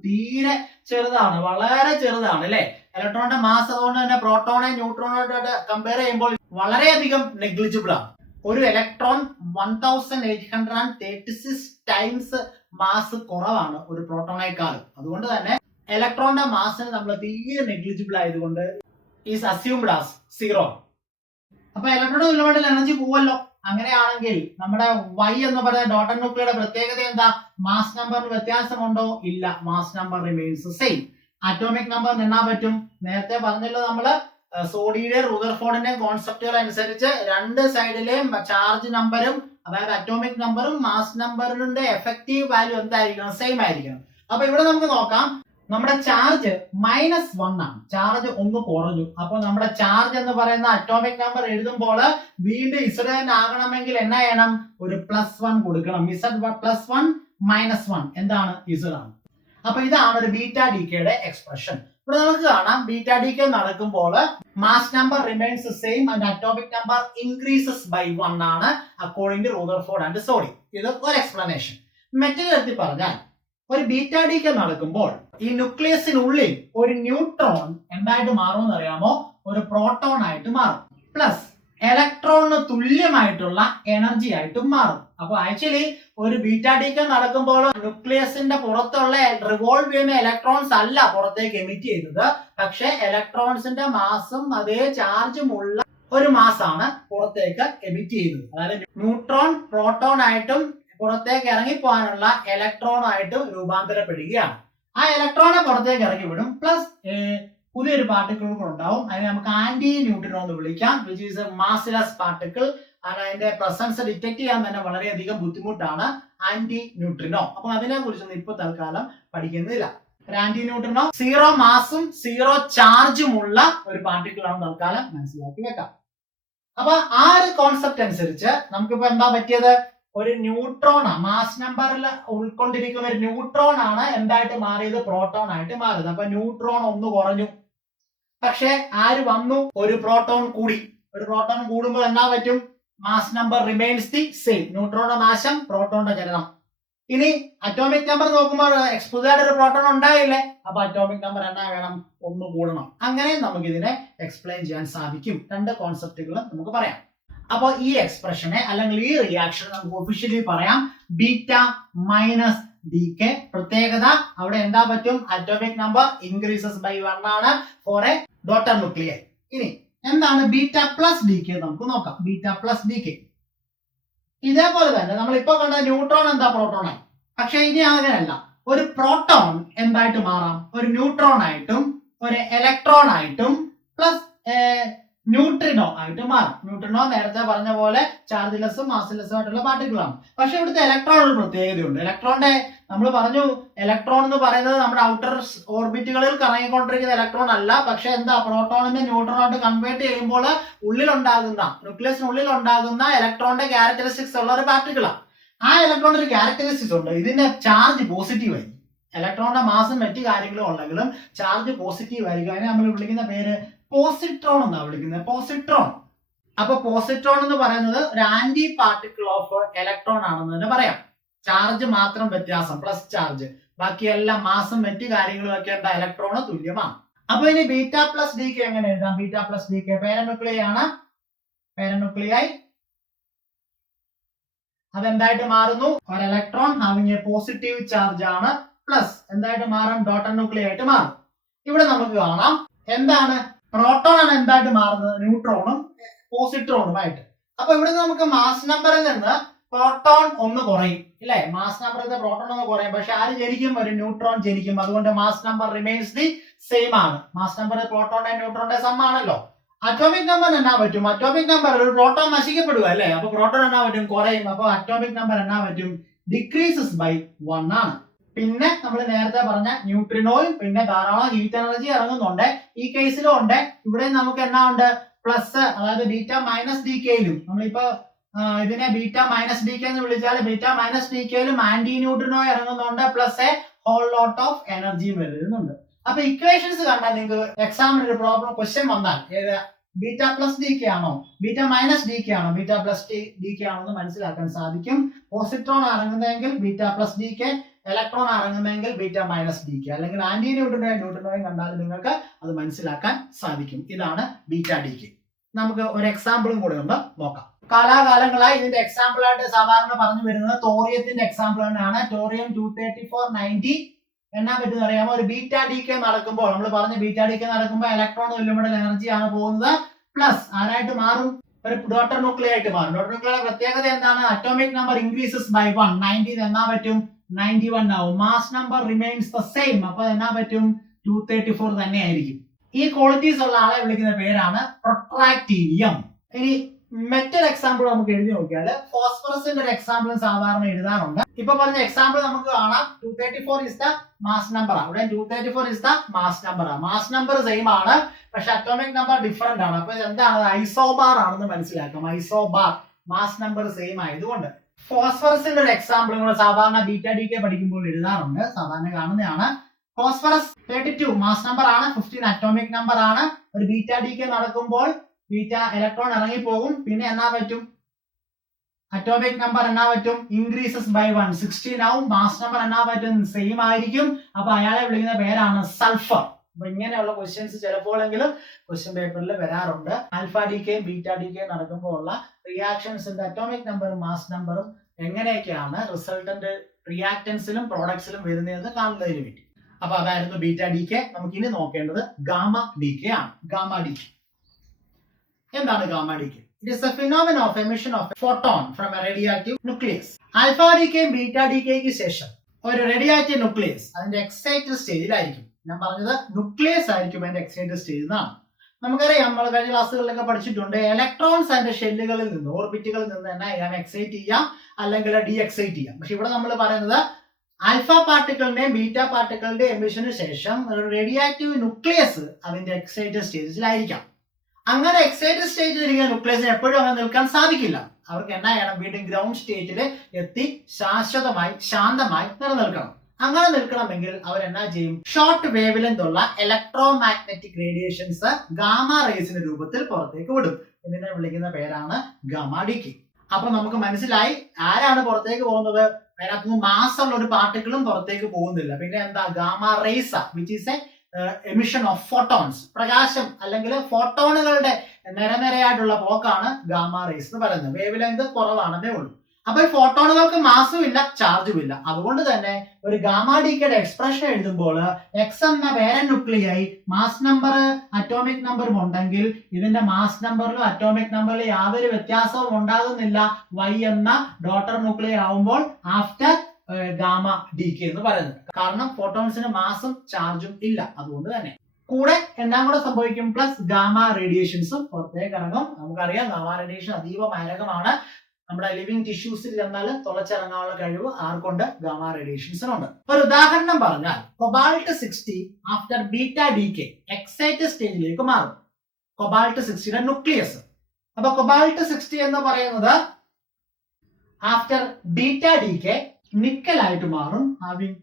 തീരെ ചെറുതാണ്, വളരെ ചെറുതാണ് അല്ലെ. ഇലക്ട്രോണിന്റെ മാസ് അതുകൊണ്ട് തന്നെ പ്രോട്ടോണെ ന്യൂട്രോണായിട്ട് കമ്പയർ ചെയ്യുമ്പോൾ വളരെയധികം നെഗ്ലിജിബിൾ ആണ്. ഒരു ഇലക്ട്രോൺ 1836 ടൈംസ് മാസ് കുറവാണ് ഒരു പ്രോട്ടോണേക്കാളും. അതുകൊണ്ട് തന്നെ ഇലക്ട്രോണിന്റെ മാസിന് നമ്മൾ തീരെ നെഗ്ലിജിബിൾ ആയതുകൊണ്ട് ഈസ് അസ്യൂംഡ് ആസ് സീറോ. അപ്പൊ ഇലക്ട്രോൺ തുല്യമായിട്ടുള്ള എനർജി പോവല്ലോ. അങ്ങനെയാണെങ്കിൽ നമ്മുടെ Y എന്ന് പറയുന്ന ഡോട്ടഡ് ന്യൂക്ലിയുടെ പ്രത്യേകത എന്താ? മാസ് നമ്പറിന് വ്യത്യാസമുണ്ടോ? ഇല്ല, mass number remains same. Atomic number എണ്ണാൻ പറ്റും. നേരത്തെ പറഞ്ഞല്ലോ നമ്മള് സോഡിയുടെ റുദർഫോർഡിന്റെ കോൺസെപ്റ്റുകൾ അനുസരിച്ച് രണ്ട് സൈഡിലെയും ചാർജ് നമ്പറും അതായത് അറ്റോമിക് നമ്പറും മാസ് നമ്പറിന്റെ എഫക്റ്റീവ് വാല്യൂ എന്തായിരിക്കണം? സെയിം ആയിരിക്കണം. അപ്പൊ ഇവിടെ നമുക്ക് നോക്കാം, നമ്മുടെ ചാർജ് -1 ആണ്. ചാർജ് ഒന്ന് കുറഞ്ഞു. അപ്പൊ നമ്മുടെ ചാർജ് എന്ന് പറയുന്ന അറ്റോമിക് നമ്പർ എഴുതുമ്പോൾ വീണ്ടും Z ആകണമെങ്കിൽ എന്നാ ചെയ്യണം? ഒരു +1 കൊടുക്കണം. Z +1 -1 എന്താണ്? Z ആണ്. അപ്പൊ ഇതാണ് ഒരു ബീറ്റാ ഡീക്കേയുടെ എക്സ്പ്രഷൻ. ഇവിടെ നമുക്ക് കാണാം ബീറ്റാ ഡീക്കേ നടക്കുമ്പോൾ mass number remains same and atomic number increases by 1 ആണ് according to Rutherford and Soddy. ഇത് ഒരു എക്സ്പ്ലനേഷൻ. മറ്റൊരു തരത്തിൽ പറഞ്ഞാൽ ഒരു ബീറ്റാ ഡീക്കേ നടക്കുമ്പോൾ ഈ ന്യൂക്ലിയസിനുള്ളിൽ ഒരു ന്യൂട്രോൺ എന്തായിട്ട് മാറുമെന്ന് അറിയാമോ? ഒരു പ്രോട്ടോൺ ആയിട്ട് മാറും. പ്ലസ് ഇലക്ട്രോണിന് തുല്യമായിട്ടുള്ള എനർജി ആയിട്ടും മാറും. അപ്പൊ ആക്ച്വലി ഒരു ബീറ്റാ ഡീക്കേ നടക്കുമ്പോൾ ന്യൂക്ലിയസിന്റെ പുറത്തുള്ള റിവോൾവ് ചെയ്യുന്ന ഇലക്ട്രോൺസ് അല്ല പുറത്തേക്ക് എമിറ്റ് ചെയ്യുന്നത്, പക്ഷെ ഇലക്ട്രോൺസിന്റെ മാസും അതേ ചാർജും ഉള്ള ഒരു മാസാണ് പുറത്തേക്ക് എമിറ്റ് ചെയ്യുന്നത്. അതായത് ന്യൂട്രോൺ പ്രോട്ടോൺ ആയിട്ടും പുറത്തേക്ക് ഇറങ്ങിപ്പോകാനുള്ള ഇലക്ട്രോണായിട്ട് രൂപാന്തരപ്പെടുകയാണ്. ആ ഇലക്ട്രോണെ പുറത്തേക്ക് ഇറക്കി വിടും. പ്ലസ് പുതിയൊരു പാർട്ടിക്കിൾ ഉണ്ടാവും. അതിനെ നമുക്ക് ആന്റി ന്യൂട്രിനോ എന്ന് വിളിക്കാം, which is A massless particle. അതിന്റെ പ്രസൻസ് ഡിറ്റക്ട് ചെയ്യാൻ തന്നെ വളരെയധികം ബുദ്ധിമുട്ടാണ് ആന്റി ന്യൂട്രിനോ. അപ്പൊ അതിനെ കുറിച്ചൊന്നും ഇപ്പൊ തൽക്കാലം പഠിക്കുന്നില്ല. ആന്റി ന്യൂട്രിനോ സീറോ മാസും സീറോ ചാർജും ഉള്ള ഒരു പാർട്ടിക്കിൾ ആണ് തൽക്കാലം മനസ്സിലാക്കി വെക്കാം. അപ്പൊ ആ ഒരു കോൺസെപ്റ്റ് അനുസരിച്ച് നമുക്കിപ്പോ എന്താ പറ്റിയത്? ഒരു ന്യൂട്രോൺ മാസ് നമ്പറിൽ ഉൾക്കൊണ്ടിരിക്കുന്ന ഒരു ന്യൂട്രോൺ ആണ് എന്തായിട്ട് മാറിയത്? പ്രോട്ടോൺ ആയിട്ട് മാറിയത്. അപ്പൊ ന്യൂട്രോൺ ഒന്ന് കുറഞ്ഞു, പക്ഷെ ആര് വന്നു? ഒരു പ്രോട്ടോൺ കൂടി. ഒരു പ്രോട്ടോൺ കൂടുമ്പോൾ എന്നാ പറ്റും? Mass number remains the same. ന്യൂട്രോണിന്റെ നാശം, പ്രോട്ടോണിന്റെ ചലനം. ഇനി അറ്റോമിക് നമ്പർ നോക്കുമ്പോൾ പുതുതായിട്ട് ഒരു പ്രോട്ടോൺ ഉണ്ടായില്ലേ? അപ്പൊ അറ്റോമിക് നമ്പർ എന്നാ വേണം? ഒന്ന് കൂടണം. അങ്ങനെ നമുക്ക് ഇതിനെ എക്സ്പ്ലെയിൻ ചെയ്യാൻ സാധിക്കും. രണ്ട് കോൺസെപ്റ്റുകളും നമുക്ക് പറയാം. അപ്പൊ ഈ എക്സ്പ്രഷനെ അല്ലെങ്കിൽ ഈ റിയാക്ഷൻ നമുക്ക് ഒഫീഷ്യലി പറയാം ബീറ്റ മൈനസ് ഡീക്കേ. പ്രത്യേകത അവിടെ എന്താ പറ്റും? അറ്റോമിക് നമ്പർ ഇൻക്രീസസ് ബൈ 1 ആണ് ഫോർ എ ഡോട്ടർ ന്യൂക്ലിയർ. ഇനി എന്താണ് ബീറ്റ പ്ലസ് ഡീക്കേ? നമുക്ക് നോക്കാം. ബീറ്റ പ്ലസ് ഡീക്കേ ഇതേപോലെ തന്നെ നമ്മൾ ഇപ്പൊ കണ്ട ന്യൂട്രോൺ എന്താ? പ്രോട്ടോണായി. പക്ഷെ ഇനി അങ്ങനെയല്ല. ഒരു പ്രോട്ടോൺ എന്തായിട്ട് മാറാം? ഒരു ന്യൂട്രോൺ ആയിട്ടും ഒരു ഇലക്ട്രോൺ ആയിട്ടും പ്ലസ് ന്യൂട്രിനോ ആയിട്ട് മാറും. ന്യൂട്രിനോ നേരത്തെ പറഞ്ഞ പോലെ ചാർജ്ലെസ്സും മാസ്ലെസ്സും ആയിട്ടുള്ള പാർട്ടിക്കിളാണ്. പക്ഷെ ഇവിടുത്തെ ഇലക്ട്രോൺ ഒരു പ്രത്യേകതയുണ്ട്. ഇലക്ട്രോണിന്റെ നമ്മൾ പറഞ്ഞു ഇലക്ട്രോൺ എന്ന് പറയുന്നത് നമ്മുടെ ഔട്ടർ ഓർബിറ്റുകളിൽ കറങ്ങിക്കൊണ്ടിരിക്കുന്ന ഇലക്ട്രോൺ അല്ല. പക്ഷെ എന്താ? പ്രോട്ടോണിനെ ന്യൂട്രോണായിട്ട് കൺവേർട്ട് ചെയ്യുമ്പോൾ ഉള്ളിലുണ്ടാകുന്ന ന്യൂക്ലിയസിനുള്ളിൽ ഉണ്ടാകുന്ന ഇലക്ട്രോണിന്റെ ക്യാരക്ടറിസ്റ്റിക്സ് ഉള്ള ഒരു പാർട്ടിക്കിളാണ്. ആ ഇലക്ട്രോണിന് ഒരു ക്യാരക്ടറിസ്റ്റിക്സ് ഉണ്ട്. ഇതിന്റെ ചാർജ് പോസിറ്റീവ് ആയിരിക്കും. ഇലക്ട്രോണിന്റെ മാസും മറ്റു കാര്യങ്ങളും ഉണ്ടെങ്കിലും ചാർജ് പോസിറ്റീവ് ആയിരിക്കും. അതിനെ നമ്മൾ വിളിക്കുന്ന പേര് പോസിട്രോൺ എന്നാണ് വിളിക്കുന്നത്. പോസിട്രോൺ. അപ്പൊ പോസിട്രോൺ എന്ന് പറയുന്നത് ഒരു ആന്റി പാർട്ടിക്കിൾ ഓഫ് ഇലക്ട്രോൺ ആണെന്ന് തന്നെ പറയാം. ചാർജ് മാത്രം വ്യത്യാസം, പ്ലസ് ചാർജ്. ബാക്കിയെല്ലാം മാസും മറ്റു കാര്യങ്ങളും ഒക്കെ ഉണ്ട് ഇലക്ട്രോണ് തുല്യമാണ്. അപ്പൊ ഇനി ബീറ്റ പ്ലസ് ഡീക്കേ എങ്ങനെ എഴുതാം? ബീറ്റ പ്ലസ് ഡീക്കേ പേരന്യൂക്ലിയൈ ആണ്. പേരന്യൂക്ലിയൈ അതെന്തായിട്ട് മാറുന്നു? ഒരു electron having A positive charge ആണ്. പ്ലസ് എന്തായിട്ട് മാറും? ഡോട്ടർ ന്യൂക്ലിയൈ ആയിട്ട് മാറും. ഇവിടെ നമുക്ക് കാണാം എന്താണ്? പ്രോട്ടോൺ ആണ് എന്തായിട്ട് മാറുന്നത്? ന്യൂട്രോണും പോസിട്രോണുമായിട്ട്. അപ്പൊ ഇവിടെ നമുക്ക് മാസ് നമ്പറിൽ നിന്ന് പ്രോട്ടോൺ ഒന്ന് കുറയും ഇല്ലേ? മാസ് നമ്പറിൽ നിന്ന് പ്രോട്ടോൺ ഒന്ന് കുറയും. പക്ഷെ ആര് ജനിക്കും? ഒരു ന്യൂട്രോൺ ജനിക്കും. അതുകൊണ്ട് mass number remains the same ആണ്. മാസ് നമ്പർ പ്രോട്ടോണിന്റെ ന്യൂട്രോണിന്റെ സം ആണല്ലോ. അറ്റോമിക് നമ്പർ എന്നാ പറ്റും? അറ്റോമിക് നമ്പർ ഒരു പ്രോട്ടോൺ നശിക്കപ്പെടുക അല്ലേ? അപ്പൊ പ്രോട്ടോൺ എന്നാ പറ്റും? കുറയും. അപ്പൊ അറ്റോമിക് നമ്പർ എന്നാ പറ്റും? ഡിക്രീസസ് ബൈ 1 ആണ്. പിന്നെ നമ്മൾ നേരത്തെ പറഞ്ഞ ന്യൂട്രിനോയും പിന്നെ ധാരാളം ഹീറ്റ് എനർജി ഇറങ്ങുന്നുണ്ട്. ഈ കേസിലും ഉണ്ട്. ഇവിടെ നമുക്ക് എന്നാ ഉണ്ട് പ്ലസ്, അതായത് ബീറ്റ മൈനസ് ഡി കെയിലും നമ്മളിപ്പോ ഇതിനെ ബീറ്റ മൈനസ് ഡി കെ എന്ന് വിളിച്ചാൽ ബീറ്റ മൈനസ് ഡി കെയിലും ആന്റി ന്യൂട്രിനോ ഇറങ്ങുന്നുണ്ട്, plus a whole lot of എനർജിയും വരുന്നുണ്ട്. അപ്പൊ ഇക്വേഷൻസ് കണ്ടാൽ നിങ്ങൾക്ക് എക്സാമിന് ഒരു പ്രോബ്ലം ക്വസ്റ്റ്യൻ വന്നാൽ ഏത് ബീറ്റ പ്ലസ് ഡി കെ ആണോ ബീറ്റ മൈനസ് ഡി കെ ആണോ ബീറ്റ പ്ലസ് ഡി കെ ആണോ എന്ന് മനസ്സിലാക്കാൻ സാധിക്കും. പോസിട്രോൺ ഇറങ്ങുന്നതെങ്കിൽ beta plus decay, electron ഇറങ്ങുന്നതെങ്കിൽ ബീറ്റ മൈനസ് ഡി കെ, അല്ലെങ്കിൽ ആന്റി ന്യൂട്രിനോയും കണ്ടാൽ നിങ്ങൾക്ക് അത് മനസ്സിലാക്കാൻ സാധിക്കും. ഇതാണ് ബീറ്റ ഡി കെ. നമുക്ക് ഒരു എക്സാമ്പിളും കൂടെ ഒന്ന് നോക്കാം. കാലാകാലങ്ങളായി ഇതിന്റെ എക്സാമ്പിൾ ആയിട്ട് സാധാരണ പറഞ്ഞു വരുന്നത് തോറിയത്തിന്റെ എക്സാമ്പിൾ തന്നെയാണ്. തോറിയം 23490 എന്നാ പറ്റുന്ന അറിയാമോ? ഒരു ബീറ്റ ഡി കെ നടക്കുമ്പോൾ നമ്മൾ പറഞ്ഞ ബീറ്റ ഡി കെ നടക്കുമ്പോൾ ഇലക്ട്രോൺ എലിമെന്റൽ എനർജി ആണ് പോകുന്നത്, പ്ലസ് ആരായിട്ട് മാറും? ഒരു ഡോട്ടർ ന്യൂക്ലിയർ ആയിട്ട് മാറും. ഡോട്ടർ ന്യൂക്ലിയർ പ്രത്യേകത എന്താണ്? Atomic number increases by 1. 90 എന്നാ പറ്റും 91 ആവും. Mass number remains the same. അപ്പൊ എന്നാ പറ്റും 234 തന്നെ ആയിരിക്കും. ഈ ക്വാളിറ്റീസ് ഉള്ള ആളെ വിളിക്കുന്ന പേരാണ് പ്രൊട്രാക്ടീനിയം. ഇനി മെറ്റൽ എക്സാമ്പിൾ നമുക്ക് എഴുതി നോക്കിയാൽ ഫോസ്ഫറസിന്റെ ഒരു എക്സാമ്പിൾ സാധാരണ എഴുതാറുണ്ട്. ഇപ്പൊ പറഞ്ഞ എക്സാമ്പിൾ നമുക്ക് കാണാം. 234 ഇസ് ദ മാസ് നമ്പർ. ഇവിടെ 234 is the mass number. Mass number same ആണ്, പക്ഷെ അറ്റോമിക് നമ്പർ ഡിഫറെന്റ് ആണ്. അപ്പൊ എന്താണ്? ഐസോബാർ ആണെന്ന് മനസ്സിലാക്കാം. ഐസോബാർ, മാസ് നമ്പർ സെയിം ആയതുകൊണ്ട്. ഫോസ്ഫറസിന്റെ ഒരു എക്സാമ്പിൾ നമ്മൾ സാധാരണ ബീറ്റ ഡി കെ പഠിക്കുമ്പോൾ എഴുതാറുണ്ട്, സാധാരണ കാണുന്നതാണ്. ഫോസ്ഫറസ് 32 മാസ് നമ്പർ ആണ്, 15 അറ്റോമിക് നമ്പർ ആണ്. ഒരു ബീറ്റ ഡി കെ നടക്കുമ്പോൾ ബീറ്റ ഇലക്ട്രോൺ ഇറങ്ങിപ്പോകും. പിന്നെ എന്നാ പറ്റും? അറ്റോമിക് നമ്പർ എന്നാ പറ്റും? ഇൻക്രീസസ് ബൈ 1, 16 ആവും. മാസ് നമ്പർ എന്നാ പറ്റും? സെയിം ആയിരിക്കും. അപ്പൊ അയാളെ വിളിക്കുന്ന പേരാണ് സൾഫർ. അപ്പൊ ഇങ്ങനെയുള്ള ക്വസ്റ്റ്യൻസ് ചിലപ്പോഴെങ്കിലും ക്വസ്റ്റ്യൻ പേപ്പറിൽ വരാറുണ്ട്. ആൽഫ ഡി കെയും ബീറ്റ ഡി കെയും നടക്കുമ്പോൾ ഉള്ള റിയാക്ഷൻസിന്റെ അറ്റോമിക് നമ്പറും മാസ് നമ്പറും എങ്ങനെയൊക്കെയാണ് റിസൾട്ടന്റ് റിയാക്ടൻസിലും പ്രോഡക്ട്സിലും വരുന്നതെന്ന് കാണുന്നതിന് വേണ്ടി. അപ്പൊ അതായിരുന്നു ബീറ്റ ഡി കെ. നമുക്ക് ഇനി നോക്കേണ്ടത് ഗാമ ഡി കെ ആണ്. ഗാമ ഡി കെ എന്താണ്? Gamma decay it is a phenomenon of emission of photon from a radioactive nucleus. Alpha ഡി കെയും ബീറ്റ ഡി കെയ്ക്ക് ശേഷം ഒരു റേഡിയോആക്റ്റീവ് ന്യൂക്ലിയസ് അതിന്റെ എക്സൈറ്റഡ് സ്റ്റേജിലായിരിക്കും. ഞാൻ പറഞ്ഞത് ന്യൂക്ലിയസ് ആയിരിക്കും അതിന്റെ എക്സൈറ്റഡ് സ്റ്റേജ് എന്നാണ്. നമുക്കറിയാം, നമ്മൾ കഴിഞ്ഞ ക്ലാസ്സുകളിലൊക്കെ പഠിച്ചിട്ടുണ്ട്, ഇലക്ട്രോൺസ് അതിന്റെ ഷെല്ലുകളിൽ നിന്ന് ഓർബിറ്റുകളിൽ നിന്ന് തന്നെ ചെയ്യാം, എക്സൈറ്റ് ചെയ്യാം അല്ലെങ്കിൽ ഡി എക്സൈറ്റ് ചെയ്യാം. പക്ഷെ ഇവിടെ നമ്മൾ പറയുന്നത് ആൽഫ പാർട്ടിക്കിളിന്റെയും ബീറ്റ പാർട്ടിക്കിളിന്റെയും എമിഷന് ശേഷം ഒരു റേഡിയോആക്റ്റീവ് ന്യൂക്ലിയസ് അതിന്റെ എക്സൈറ്റഡ് സ്റ്റേജിലായിരിക്കാം. അങ്ങനെ എക്സൈറ്റഡ് സ്റ്റേജിൽ ഇരിക്കുന്ന ന്യൂക്ലിയസിന് എപ്പോഴും അങ്ങനെ നിൽക്കാൻ സാധിക്കില്ല. അവർക്ക് എന്നാ ചെയ്യണം? വീണ്ടും ഗ്രൗണ്ട് സ്റ്റേറ്റിൽ എത്തി ശാശ്വതമായി ശാന്തമായി നിലനിൽക്കണം. അങ്ങനെ നിൽക്കണമെങ്കിൽ അവർ എന്നാ ചെയ്യും? ഷോർട്ട് വേവ് ലെങ്ത് ഉള്ള ഇലക്ട്രോ മാഗ്നറ്റിക് റേഡിയേഷൻസ് ഗാമ റേസിന്റെ രൂപത്തിൽ പുറത്തേക്ക് വിടും. ഇതിനെ വിളിക്കുന്ന പേരാണ് ഗാമ ഡി കെ. അപ്പൊ നമുക്ക് മനസ്സിലായി ആരാണ് പുറത്തേക്ക് പോകുന്നത്? അതിനകത്ത് മാസ്സുള്ള ഒരു പാർട്ടിക്കിളും പുറത്തേക്ക് പോകുന്നില്ല. പിന്നെ എന്താ? Gamma റേസ, which is A emission of photons. പ്രകാശം അല്ലെങ്കിൽ ഫോട്ടോണുകളുടെ നിരനിരയായിട്ടുള്ള പോക്കാണ് ഗാമ റേസ് എന്ന് പറയുന്നത്. വേവ് ലെങ്ത് കുറവാണെന്നേ ഉള്ളൂ. അപ്പൊ ഈ ഫോട്ടോണുകൾക്ക് മാസും ഇല്ല, ചാർജും ഇല്ല. അതുകൊണ്ട് തന്നെ ഒരു ഗാമ ഡി കെയുടെ എക്സ്പ്രഷൻ എഴുതുമ്പോൾ എക്സ് എന്ന പേരന്റ് ന്യൂക്ലിയായി മാസ് നമ്പർ അറ്റോമിക് നമ്പറും ഉണ്ടെങ്കിൽ ഇതിന്റെ മാസ് നമ്പറിലും അറ്റോമിക് നമ്പറിലും യാതൊരു വ്യത്യാസവും ഉണ്ടാകുന്നില്ല. വൈ എന്ന ഡോട്ടർ ന്യൂക്ലിയർ ആവുമ്പോൾ ആഫ്റ്റർ ഗാമ ഡി കെ എന്ന് പറയുന്നത്. കാരണം ഫോട്ടോൺസിന് മാസും ചാർജും ഇല്ല. അതുകൊണ്ട് തന്നെ കൂടെ എല്ലാം കൂടെ സംഭവിക്കും, പ്ലസ് ഗാമ റേഡിയേഷൻസും പുറത്തേക്ക് ഇറങ്ങും. നമുക്കറിയാം ഗാമ റേഡിയേഷൻ അതീവ മാരകമാണ്. നമ്മുടെ ലിവിങ് ടിഷ്യൂസിൽ ചെന്നാൽ തുളച്ചിറങ്ങാനുള്ള കഴിവ് ആർക്കുണ്ട്? ഗാമ റേഡിയേഷൻസിനുണ്ട്. ഒരു ഉദാഹരണം പറഞ്ഞാൽ cobalt 60 after beta decay excited സ്റ്റേജിലേക്ക് മാറും. കൊബാൾട്ട് 60യുടെ ന്യൂക്ലിയസ്. അപ്പൊ കൊബാൾട്ട് 60 എന്ന് പറയുന്നത് after beta decay nickel ആയിട്ട് മാറും. Having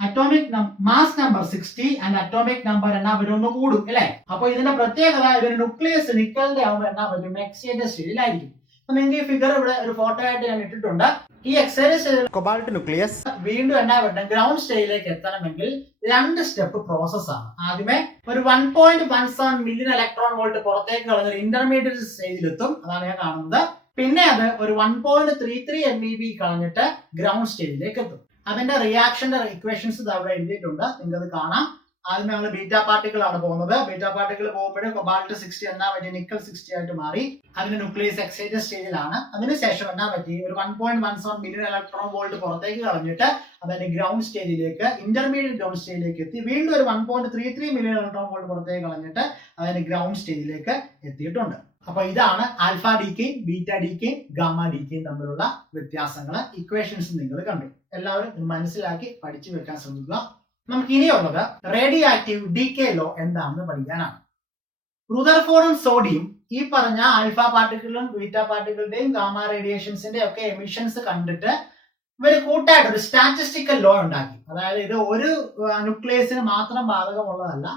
atomic mass number 60 and atomic number എന്നാ വരും? ഒന്ന് കൂടും അല്ലെ? അപ്പൊ ഇതിന്റെ പ്രത്യേകത ഇതിന്റെ ന്യൂക്ലിയസ് നിക്കലിന്റെ ആവുമ്പോൾ എന്നാ പറ്റും? എക്സൈറ്റഡ് സ്റ്റേജിലായിരിക്കും. അപ്പൊ നിങ്ങൾക്ക് ഈ ഫിഗർ ഇവിടെ ഒരു ഫോട്ടോ ആയിട്ട് ഞാൻ ഇട്ടിട്ടുണ്ട്. ഈ എക്സൈറ്റഡ് സ്റ്റേജിൽ കൊബാൾട്ട് ന്യൂക്ലിയസ് വീണ്ടും എന്നാ പറ്റും? ഗ്രൗണ്ട് സ്റ്റേജിലേക്ക് എത്തണമെങ്കിൽ 2 സ്റ്റെപ്പ് പ്രോസസ് ആണ്. ആദ്യമേ ഒരു 1.17 മില്യൺ ഇലക്ട്രോൺ വോൾട്ട് പുറത്തേക്ക് കളഞ്ഞ ഇന്റർമീഡിയറ്റ് സ്റ്റേജിലെത്തും. അതാണ് ഞാൻ കാണുന്നത്. പിന്നെ അത് ഒരു 1.33 MeV കളഞ്ഞിട്ട് ഗ്രൗണ്ട് സ്റ്റേജിലേക്ക് എത്തും. അതിന്റെ റിയാക്ഷന്റെ ഇക്വേഷൻസ് അവിടെ എഴുതിയിട്ടുണ്ട്, നിങ്ങൾക്ക് കാണാം. ആദ്യം ഞങ്ങൾ ബീറ്റ പാർട്ടിക്കിൾ ആണ് പോകുന്നത്. ബീറ്റ പാർട്ടിക്കിൾ പോകുമ്പോൾ കൊബാൾട്ട് 60 എന്നാ പറ്റി? നിക്കൽ 60 ആയിട്ട് മാറി. അതിന്റെ ന്യൂക്ലിയസ് എക്സൈറ്റഡ് സ്റ്റേജിലാണ്. അതിനുശേഷം എന്നാ പറ്റി? ഒരു 1.17 മില്യൺ ഇലക്ട്രോൺ വോൾട്ട് പുറത്തേക്ക് കളഞ്ഞിട്ട് അതിന്റെ ഗ്രൗണ്ട് സ്റ്റേജിലേക്ക്, ഇന്റർമീഡിയറ്റ് ഗ്രൗണ്ട് സ്റ്റേജിലേക്ക് എത്തി. വീണ്ടും ഒരു 1.33 മില്യൺ ഇലക്ട്രോൺ വോൾട്ട് പുറത്തേക്ക് കളഞ്ഞിട്ട് അതിന്റെ ഗ്രൗണ്ട് സ്റ്റേജിലേക്ക് എത്തിയിട്ടുണ്ട്. അപ്പൊ ഇതാണ് ആൽഫ ഡിക്കെയും ബീറ്റ ഡിക്കെയും ഗാമ ഡിക്കെയും തമ്മിലുള്ള വ്യത്യാസങ്ങൾ. ഇക്വേഷൻസ് നിങ്ങൾ കണ്ടു. എല്ലാവരും ഇത് മനസ്സിലാക്കി പഠിച്ചു വെക്കാൻ ശ്രമിക്കുക. നമുക്ക് ഇനിയുള്ളത് റേഡിയോ ആക്റ്റീവ് ഡികെ ലോ എന്താണെന്ന് പഠിക്കാനാണ്. റുദർഫോർഡും സോഡിയും ഈ പറഞ്ഞ ആൽഫ പാർട്ടിക്കിളും ബീറ്റ പാർട്ടിക്കിളുടെയും ഗാമ റേഡിയേഷൻസിന്റെ ഒക്കെ എമിഷൻസ് കണ്ടിട്ട് ഇവര് കൂട്ടായിട്ട് ഒരു സ്റ്റാറ്റിസ്റ്റിക്കൽ ലോ ഉണ്ടാക്കി. അതായത് ഇത് ഒരു ന്യൂക്ലിയസിന് മാത്രം ബാധകമുള്ളതല്ല,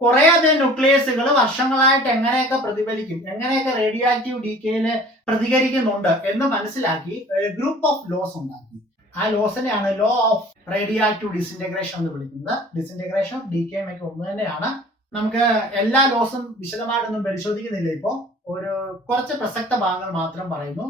കുറെ അധികം ന്യൂക്ലിയസുകൾ വർഷങ്ങളായിട്ട് എങ്ങനെയൊക്കെ പ്രതിഫലിക്കും, എങ്ങനെയൊക്കെ റേഡിയോ ആക്റ്റീവ് ഡികെയില് പ്രതികരിക്കുന്നുണ്ട് എന്ന് മനസ്സിലാക്കി ഗ്രൂപ്പ് ഓഫ് ലോസ് ഉണ്ടാക്കി. ആ ലോസിനെയാണ് law of radioactive disintegration എന്ന് വിളിക്കുന്നത്. ഡിസിന്റഗ്രേഷൻ ഓഫ് ഡികെയും ഒക്കെ ഒന്ന് തന്നെയാണ്. നമുക്ക് എല്ലാ ലോസും വിശദമായിട്ടൊന്നും പരിശോധിക്കുന്നില്ല. ഇപ്പോ ഒരു കുറച്ച് പ്രസക്ത ഭാഗങ്ങൾ മാത്രം പറയുന്നു.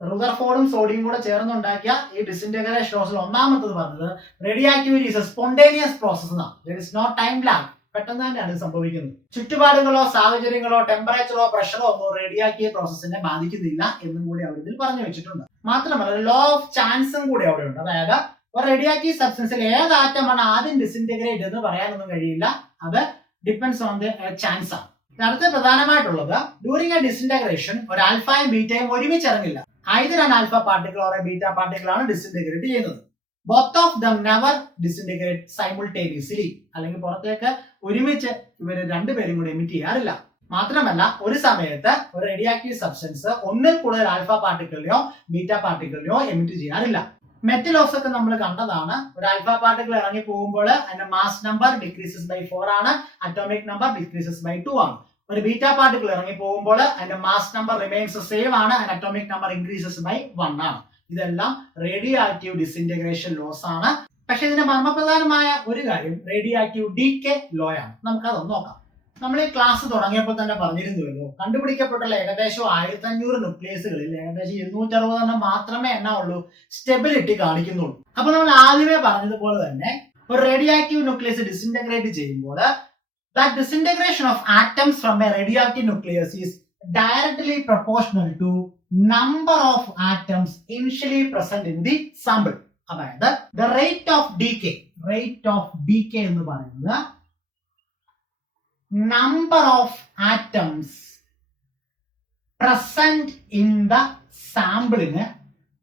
റുദർഫോർഡും സോഡിയും കൂടെ ചേർന്നുണ്ടാക്കിയ ഈ ഡിസിന്റഗ്രേഷൻ ലോസിൽ ഒന്നാമത്തത് പറഞ്ഞത് radioactivity is a spontaneous process എന്നാണ്. There is no time lag. പെട്ടെന്ന് തന്നെയാണ് ഇത് സംഭവിക്കുന്നത്. ചുറ്റുപാടുകളോ സാഹചര്യങ്ങളോ ടെമ്പറേച്ചറോ പ്രഷറോ ഒന്നും റേഡിയോ ആക്റ്റീവ് പ്രോസസ്സിനെ ബാധിക്കുന്നില്ല എന്നും കൂടി അവർ ഇതിൽ പറഞ്ഞു വെച്ചിട്ടുണ്ട്. മാത്രമല്ല ലോ ഓഫ് ചാൻസും കൂടി അവിടെ ഉണ്ട്. അതായത് ഒരു റേഡിയോ ആക്റ്റീവ് സബ്സ്റ്റൻസിൽ ഏത് ആറ്റമാണ് ആദ്യം ഡിസിന്റഗ്രേറ്റ് എന്ന് പറയാനൊന്നും കഴിയില്ല. അത് ഡിപ്പെൻഡ്സ് ഓൺ ദി ചാൻസ് ആണ്. അടുത്ത പ്രധാനമായിട്ടുള്ളത് ഡ്യൂറിംഗ് എ ഡിസിന്റഗ്രേഷൻ ഒരു ആൽഫയും ബീറ്റയും ഒരുമിച്ച് ഇറങ്ങില്ല. Either an alpha particle or a beta particle ആണ് ഡിസിന്റഗ്രേറ്റ് ചെയ്യുന്നത്. Both of them never disintegrate simultaneously. അല്ലെങ്കിൽ പുറത്തേക്ക് ഒരുമിച്ച് ഇവർ രണ്ടുപേരും കൂടെ എമിറ്റ് ചെയ്യാറില്ല. മാത്രമല്ല ഒരു സമയത്ത് ഒരു റേഡിയോ ആക്റ്റീവ് സബ്സ്റ്റൻസ് ഒന്നിൽ കൂടുതൽ ആൽഫ പാർട്ടിക്കിളിനെയോ ബീറ്റ പാർട്ടിക്കിളിനെയോ എമിറ്റ് ചെയ്യാറില്ല. മെറ്റലോസ് ഒക്കെ നമ്മൾ കണ്ടതാണ്. ഒരു ആൽഫ പാർട്ടിക്കിൾ ഇറങ്ങി പോകുമ്പോൾ അതിന്റെ മാസ് നമ്പർ ഡിക്രീസസ് ബൈ 4 ആണ്, അറ്റോമിക് നമ്പർ ഡിക്രീസസ് ബൈ 2 ആണ്. ഒരു ബീറ്റ പാർട്ടിക്കിൾ ഇറങ്ങി പോകുമ്പോൾ അതിന്റെ മാസ് നമ്പർ റിമെയിൻസ് സെയിം ആണ്, അതിന്റെ അറ്റോമിക് നമ്പർ ഇൻക്രീസസ് ബൈ 1 ആണ്. ഇതെല്ലാം റേഡിയോ ആക്റ്റീവ് ഡിസിന്റഗ്രേഷൻ ലോസ് ആണ്. പക്ഷെ ഇതിന്റെ മർമ്മപ്രധാനമായ ഒരു കാര്യം റേഡിയോ ആക്റ്റീവ് ഡികെ ലോ ആണ്. നമുക്കതൊന്ന് നോക്കാം. നമ്മൾ ഈ ക്ലാസ് തുടങ്ങിയപ്പോൾ തന്നെ പറഞ്ഞിരുന്നുവല്ലോ, കണ്ടുപിടിക്കപ്പെട്ടുള്ള ഏകദേശം 1500 ന്യൂക്ലിയസുകളിൽ ഏകദേശം 260 എണ്ണം മാത്രമേ ഉള്ളൂ സ്റ്റെബിലിറ്റി കാണിക്കുന്നുള്ളൂ. അപ്പൊ നമ്മൾ ആദ്യമേ പറഞ്ഞതുപോലെ തന്നെ ഒരു റേഡിയോ ആക്റ്റീവ് ന്യൂക്ലിയസ് ഡിസിന്റഗ്രേറ്റ് ചെയ്യുമ്പോൾ that disintegration of atoms from a radioactive nucleus is directly proportional to number of atoms initially present in the sample. അതായത് the rate of decay എന്ന് പറയുന്നത് number of atoms present in the sample ന്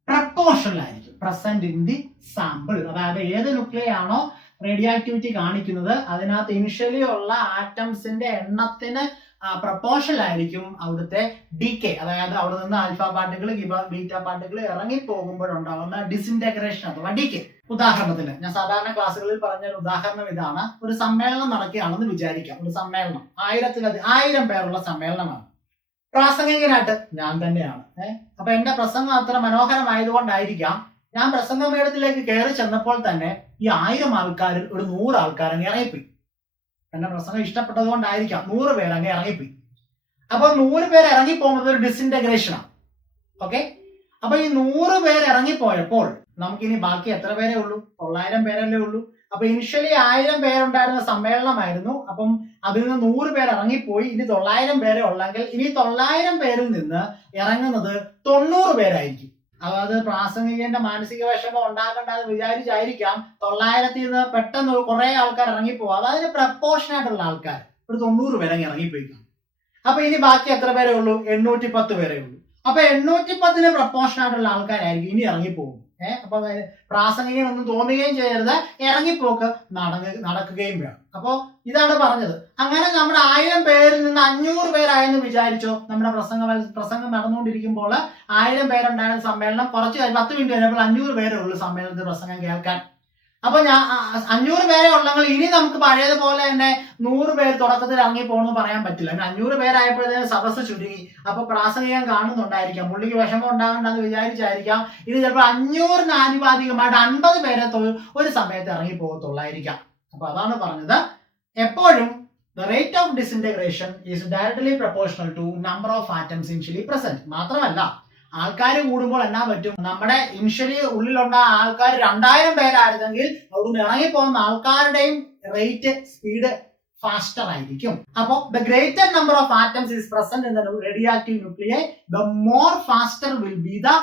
proportional ആയിരിക്കും. present in the sample അതായത് ഏത് nuclei ആണോ radio activity കാണിക്കുന്നത് അതിനകത്ത് ഇനിഷ്യലി ഉള്ള ആറ്റംസിന്റെ എണ്ണത്തിന് പ്രപ്പോർഷണൽ ആയിരിക്കും അവിടുത്തെ ഡികെ. അതായത് അവിടെ നിന്ന് ആൽഫ പാർട്ടിക്കിൾ ബീറ്റ പാർട്ടിക്കിൾ ഇറങ്ങി പോകുമ്പോഴുണ്ടാകുന്ന ഡിസിന്റഗ്രേഷൻ അഥവാ ഡികെ. ഉദാഹരണത്തിന് ഞാൻ സാധാരണ ക്ലാസ്സുകളിൽ പറഞ്ഞ ഒരു ഉദാഹരണം ഇതാണ്. ഒരു സമ്മേളനം നടക്കുകയാണെന്ന് വിചാരിക്കാം. ഒരു സമ്മേളനം 1000 പേരുള്ള സമ്മേളനമാണ്. പ്രാസംഗികനായിട്ട് ഞാൻ തന്നെയാണ്. അപ്പൊ എന്റെ പ്രസംഗം അത്ര മനോഹരമായതുകൊണ്ടായിരിക്കാം ഞാൻ പ്രസംഗമേളത്തിലേക്ക് കയറി ചെന്നപ്പോൾ തന്നെ ഈ 1000 ആൾക്കാരിൽ ഒരു 100 ആൾക്കാരങ്ങ് ഇറങ്ങിപ്പോയി. എന്റെ പ്രസംഗം ഇഷ്ടപ്പെട്ടത് കൊണ്ടായിരിക്കാം 100 പേര് അങ്ങ് ഇറങ്ങിപ്പോയി. അപ്പൊ 100 പേര് ഇറങ്ങിപ്പോകുന്നത് ഒരു ഡിസിന്റഗ്രേഷനാണ്. ഓക്കെ, അപ്പൊ ഈ 100 പേര് ഇറങ്ങിപ്പോയപ്പോൾ നമുക്കിനി ബാക്കി എത്ര പേരേ ഉള്ളൂ? 900 പേരല്ലേ ഉള്ളൂ. അപ്പൊ ഇനിഷ്യലി 1000 പേരുണ്ടായിരുന്ന സമ്മേളനമായിരുന്നു. അപ്പം അതിൽ നിന്ന് 100 പേര് ഇറങ്ങിപ്പോയി. ഇനി 900 പേരെ ഉള്ളെങ്കിൽ ഇനി 900 പേരിൽ നിന്ന് ഇറങ്ങുന്നത് 90 പേരായിരിക്കും. അതായത് പ്രാസംഗികന്റെ മാനസിക വിഷമം ഉണ്ടാക്കേണ്ടത് വിചാരിച്ചായിരിക്കാം 900ൽ നിന്ന് പെട്ടെന്ന് കുറെ ആൾക്കാർ ഇറങ്ങിപ്പോകും. അതായത് പ്രപ്പോർഷൻ ആയിട്ടുള്ള ആൾക്കാർ ഒരു 90 പേരെ ഇറങ്ങിപ്പോയിക്കാം. അപ്പൊ ഇനി ബാക്കി എത്ര പേരേ ഉള്ളൂ? 810 പേരേ ഉള്ളൂ. അപ്പൊ 810ന് പ്രപ്പോർഷൻ ആയിട്ടുള്ള ആൾക്കാരായിരിക്കും ഇനി ഇറങ്ങിപ്പോകും. അപ്പൊ പ്രാസംഗികൻ ഒന്നും തോന്നുകയും ചെയ്യരുത്, ഇറങ്ങിപ്പോക്ക് നടക്കുകയും വേണം. അപ്പൊ ഇതാണ് പറഞ്ഞത്. അങ്ങനെ നമ്മുടെ 1000 പേരിൽ നിന്ന് 500 പേരായെന്ന് വിചാരിച്ചോ. നമ്മുടെ പ്രസംഗം നടന്നുകൊണ്ടിരിക്കുമ്പോൾ 1000 പേരുണ്ടായിരുന്ന സമ്മേളനം കുറച്ച് 10 മിനിറ്റ് കഴിഞ്ഞപ്പോൾ 500 പേരേ ഉള്ളൂ സമ്മേളനത്തിൽ പ്രസംഗം കേൾക്കാൻ. അപ്പൊ 500 പേരെ ഉള്ളെങ്കിൽ ഇനി നമുക്ക് പഴയതുപോലെ തന്നെ 100 പേര് തുടക്കത്തിൽ ഇറങ്ങി പോകണമെന്ന് പറയാൻ പറ്റില്ല. 500 പേരായപ്പോഴത്തേന് സദസ്സ് ചുരുങ്ങി. അപ്പൊ പ്രാസംഗികൻ കാണുന്നുണ്ടായിരിക്കാം, പുള്ളിക്ക് വിഷമം ഉണ്ടാകണ്ടെന്ന് വിചാരിച്ചായിരിക്കാം ഇനി ചിലപ്പോൾ 500ന് ആനുപാതികമായിട്ട് 50 പേരെ ഒരു സമയത്ത് ഇറങ്ങി പോകത്തുള്ളായിരിക്കാം. അപ്പൊ അതാണ് പറഞ്ഞത്, എപ്പോഴും the rate of disintegration is directly proportional to number of atoms initially present. മാത്രമല്ല ആൾക്കാർ കൂടുമ്പോൾ എന്നാ പറ്റും? നമ്മുടെ ഇനിഷ്യലി ഉള്ളിലുള്ള ആൾക്കാർ 2000 പേരായിരുന്നെങ്കിൽ അവിടുന്ന് ഇറങ്ങിപ്പോകുന്ന ആൾക്കാരുടെയും റേറ്റ് സ്പീഡ് ഫാസ്റ്റർ ആയിരിക്കും. അപ്പോ the greater number of atoms is present in the radioactive nuclei, the more faster will be the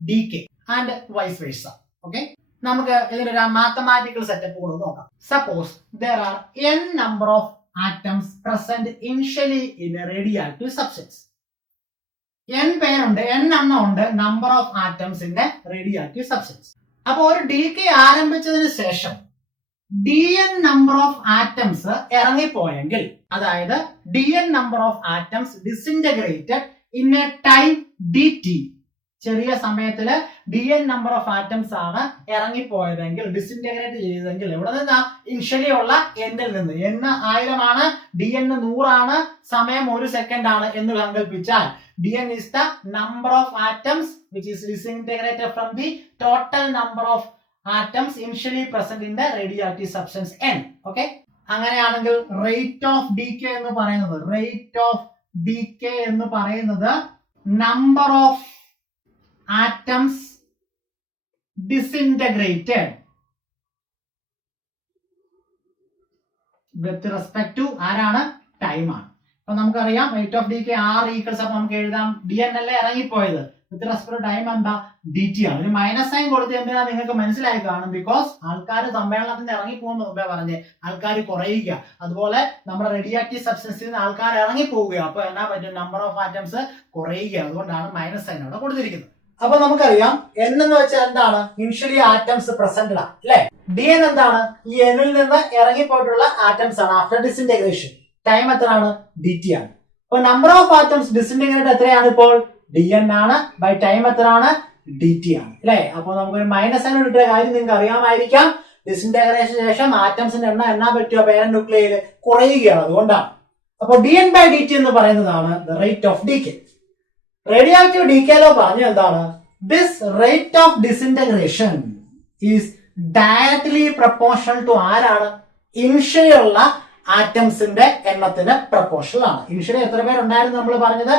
decay and vice versa. Okay, നമുക്ക് ഇതിനൊരു മാത്തമാറ്റിക്കൽ സെറ്റപ്പ് കൂടെ നോക്കാം. Suppose there are n number of atoms present initially in a radioactive substance. n പേരുണ്ട്, n എണ്ണം ഉണ്ട് number of atoms in radioactive substance. അപ്പൊ ഒരു decay ആരംഭിച്ചതിന് ശേഷം dn നമ്പർ ഓഫ് ആറ്റംസ് ഇറങ്ങിപ്പോയെങ്കിൽ, അതായത് dn number of atoms disintegrated in a time dt, ചെറിയ സമയത്തില് dn നമ്പർ ഓഫ് ആറ്റംസ് ആണ് ഇറങ്ങിപ്പോയതെങ്കിൽ, ഡിസിന്റഗ്രേറ്റ് ചെയ്തതെങ്കിൽ, എവിടെ നിന്നാ? ഇനിഷ്യലി ഉള്ള എന്നിൽ നിന്ന്. n 1000 ആണ്, dn 100 ആണ്, സമയം 1 സെക്കൻഡ് ആണ് എന്ന് സങ്കല്പിച്ചാൽ dn is the number of atoms which is disintegrated from the total number of atoms initially present in the radioactive substance n. Okay, അങ്ങനെയാണെങ്കിൽ റേറ്റ് ഓഫ് ഡീകെ എന്ന് പറയുന്നത് number of atoms disintegrated with respect to ആരാണ്? Time ആണ്. അപ്പൊ നമുക്കറിയാം rate of decay r equals, അപ്പൊ നമുക്ക് എഴുതാം dn അല്ലേ ഇറങ്ങിപ്പോയത്, വിത്ത് റെസ്പെക്ട് ടു ടൈം എന്താ? dt ആണ്. ഒരു മൈനസ് സൈൻ കൊടുത്ത് എന്തിനാ നിങ്ങൾക്ക് മനസ്സിലായി കാണും. ബിക്കോസ് ആൾക്കാർ സമ്മേളനത്തിൽ നിന്ന് ഇറങ്ങി പോകുമ്പോൾ മുമ്പേ പറഞ്ഞ് ആൾക്കാർ കുറയുക, അതുപോലെ നമ്മുടെ റേഡിയോ ആക്റ്റീവ് സബ്സ്റ്റൻസിൽ നിന്ന് ആൾക്കാർ ഇറങ്ങി പോവുക. അപ്പൊ എന്നാ പറ്റും? നമ്പർ ഓഫ് ആറ്റംസ് കുറയുക. അതുകൊണ്ടാണ് മൈനസ് സൈൻ അവിടെ കൊടുത്തിരിക്കുന്നത്. അപ്പൊ നമുക്കറിയാം n എന്ന് വെച്ചാൽ എന്താണ്? ഇനിഷ്യലി ആറ്റംസ് പ്രസന്റഡ് ആണ് അല്ലെ. dn എന്താണ്? ഈ n ൽ നിന്ന് ഇറങ്ങിപ്പോയിട്ടുള്ള ആറ്റംസ് ആണ് ആഫ്റ്റർ ഡിസിന്റഗ്രേഷൻ. ടൈം എത്രയാണ്? dt ആണ്. അപ്പൊ നമ്പർ ഓഫ് ആറ്റംസ് ഡിസിന്റഗ്രേറ്റ് എത്രയാണ് ഇപ്പോൾ? dn ആണ്. ബൈ ടൈം എത്രയാണ്? dt ആണ് അല്ലെ. അപ്പൊ നമുക്കൊരു മൈനസ് സൈൻ ഇട്ട കാര്യം നിങ്ങൾക്ക് അറിയാമായിരിക്കാം. ഡിസിന്റഗ്രേഷന് ശേഷം ആറ്റംസിന്റെ എണ്ണം എന്നാ പറ്റുമോ? പേരന്റ് ന്യൂക്ലിയയിൽ കുറയുകയാണ്. അതുകൊണ്ടാണ്. അപ്പൊ dn ബൈ dt എന്ന് പറയുന്നതാണ് the rate of decay. Radioactive ഡീകേലോ പറഞ്ഞു എന്താണ്? This rate of disintegration is directly proportional to ആരാണ്? ഇനിഷ്യലി ഉള്ള ആറ്റംസിന്റെ എണ്ണത്തിന് പ്രൊപ്പോർഷണൽ ആണ്. ഇനിഷ്യലി എത്ര പേരുണ്ടായിരുന്നു? നമ്മൾ പറഞ്ഞത്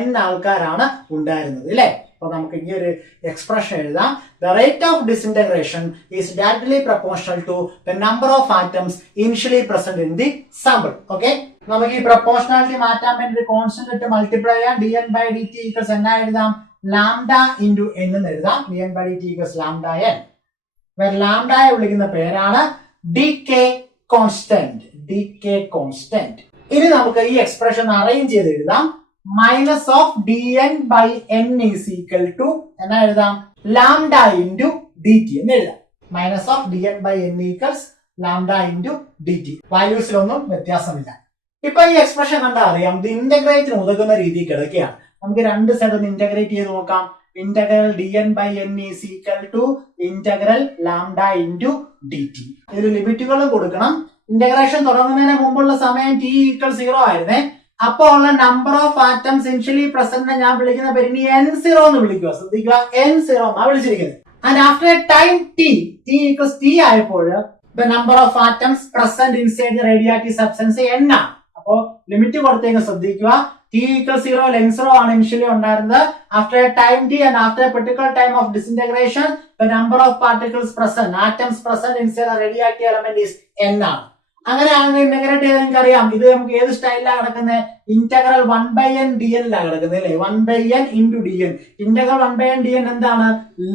n ആൾക്കാരാണ് ഉണ്ടായിരുന്നത് അല്ലെ. അപ്പൊ നമുക്ക് ഈ ഒരു എക്സ്പ്രഷൻ എഴുതാം. The rate of disintegration is directly proportional to the number of atoms initially present in the sample. Okay, നമുക്ക് ഈ പ്രൊപ്പോർഷണാലിറ്റി മാറ്റാൻ വേണ്ടി കോൺസ്റ്റന്റ് ഇട്ട് മൾട്ടിപ്ലൈ ചെയ്യാം. dn ബൈ dt ഈക്വൽസ് എന്നാ എഴുതാം? ലാംഡ ഇൻറ്റു n എന്ന് എഴുതാം. dn by dt equals lambda n. ലാംഡയെ വിളിക്കുന്ന പേരാണ് ഡീകെ കോൺസ്റ്റന്റ്. ഇനി നമുക്ക് ഈ എക്സ്പ്രഷൻ അറേഞ്ച് ചെയ്ത് എഴുതാം. Minus of dn by n is equal to എന്നാ എഴുതാം? ലാംഡ ഇൻറ്റു dt എന്ന് എഴുതാം. Minus of dn by n equals lambda into dt. വാല്യൂസിലൊന്നും വ്യത്യാസമില്ല. ഇപ്പൊ ഈ എക്സ്പ്രഷൻ കണ്ടാൽ അറിയാം ഇത് ഇന്റഗ്രേറ്റിന് ഉതകുന്ന രീതിയിൽ കിടക്കുകയാണ്. നമുക്ക് രണ്ട് സൈഡ് ഒന്ന് ഇന്റഗ്രേറ്റ് ചെയ്ത് നോക്കാം. Integral dn by n is equal to integral lambda into dt. ഇതിൽ ലിമിറ്റുകൾ കൊടുക്കണം. ഇന്റഗ്രേഷൻ തുടങ്ങുന്നതിന് മുമ്പുള്ള സമയം t ഈക്വൽ 0 ആയിരുന്നേ. അപ്പോൾ ഉള്ള number of atoms initially present ഞാൻ വിളിക്കുന്ന പേര് ഇനി n0 എന്ന് വിളിക്കുക. ശ്രദ്ധിക്കുക, n0 എന്നാണ് വിളിച്ചിരിക്കുന്നത്. And after A time t equals t ആയപ്പോൾ the number of atoms present inside the radioactive substance n ആണ്. അപ്പോ ലിമിറ്റ് കൊടുത്തേക്ക് ശ്രദ്ധിക്കുക. t equals 0 n0 ആണ് ഇനിഷ്യലി ഉണ്ടായിരുന്നത്. After A time t and after a particular time of disintegration the number of particles present, atoms present inside the radioactive element is n ആണ്. അങ്ങനെയാണെങ്കിൽ integrate ചെയ്ത് നിങ്ങൾക്ക് അറിയാം ഇത് നമുക്ക് ഏത് സ്റ്റൈലിലാണ് കിടക്കുന്നത്? ഇന്റഗ്രൽ 1/n dn ലാണ് കിടക്കുന്നത് അല്ലേ. 1/n into dn. Integral 1/n dn എന്താണ്?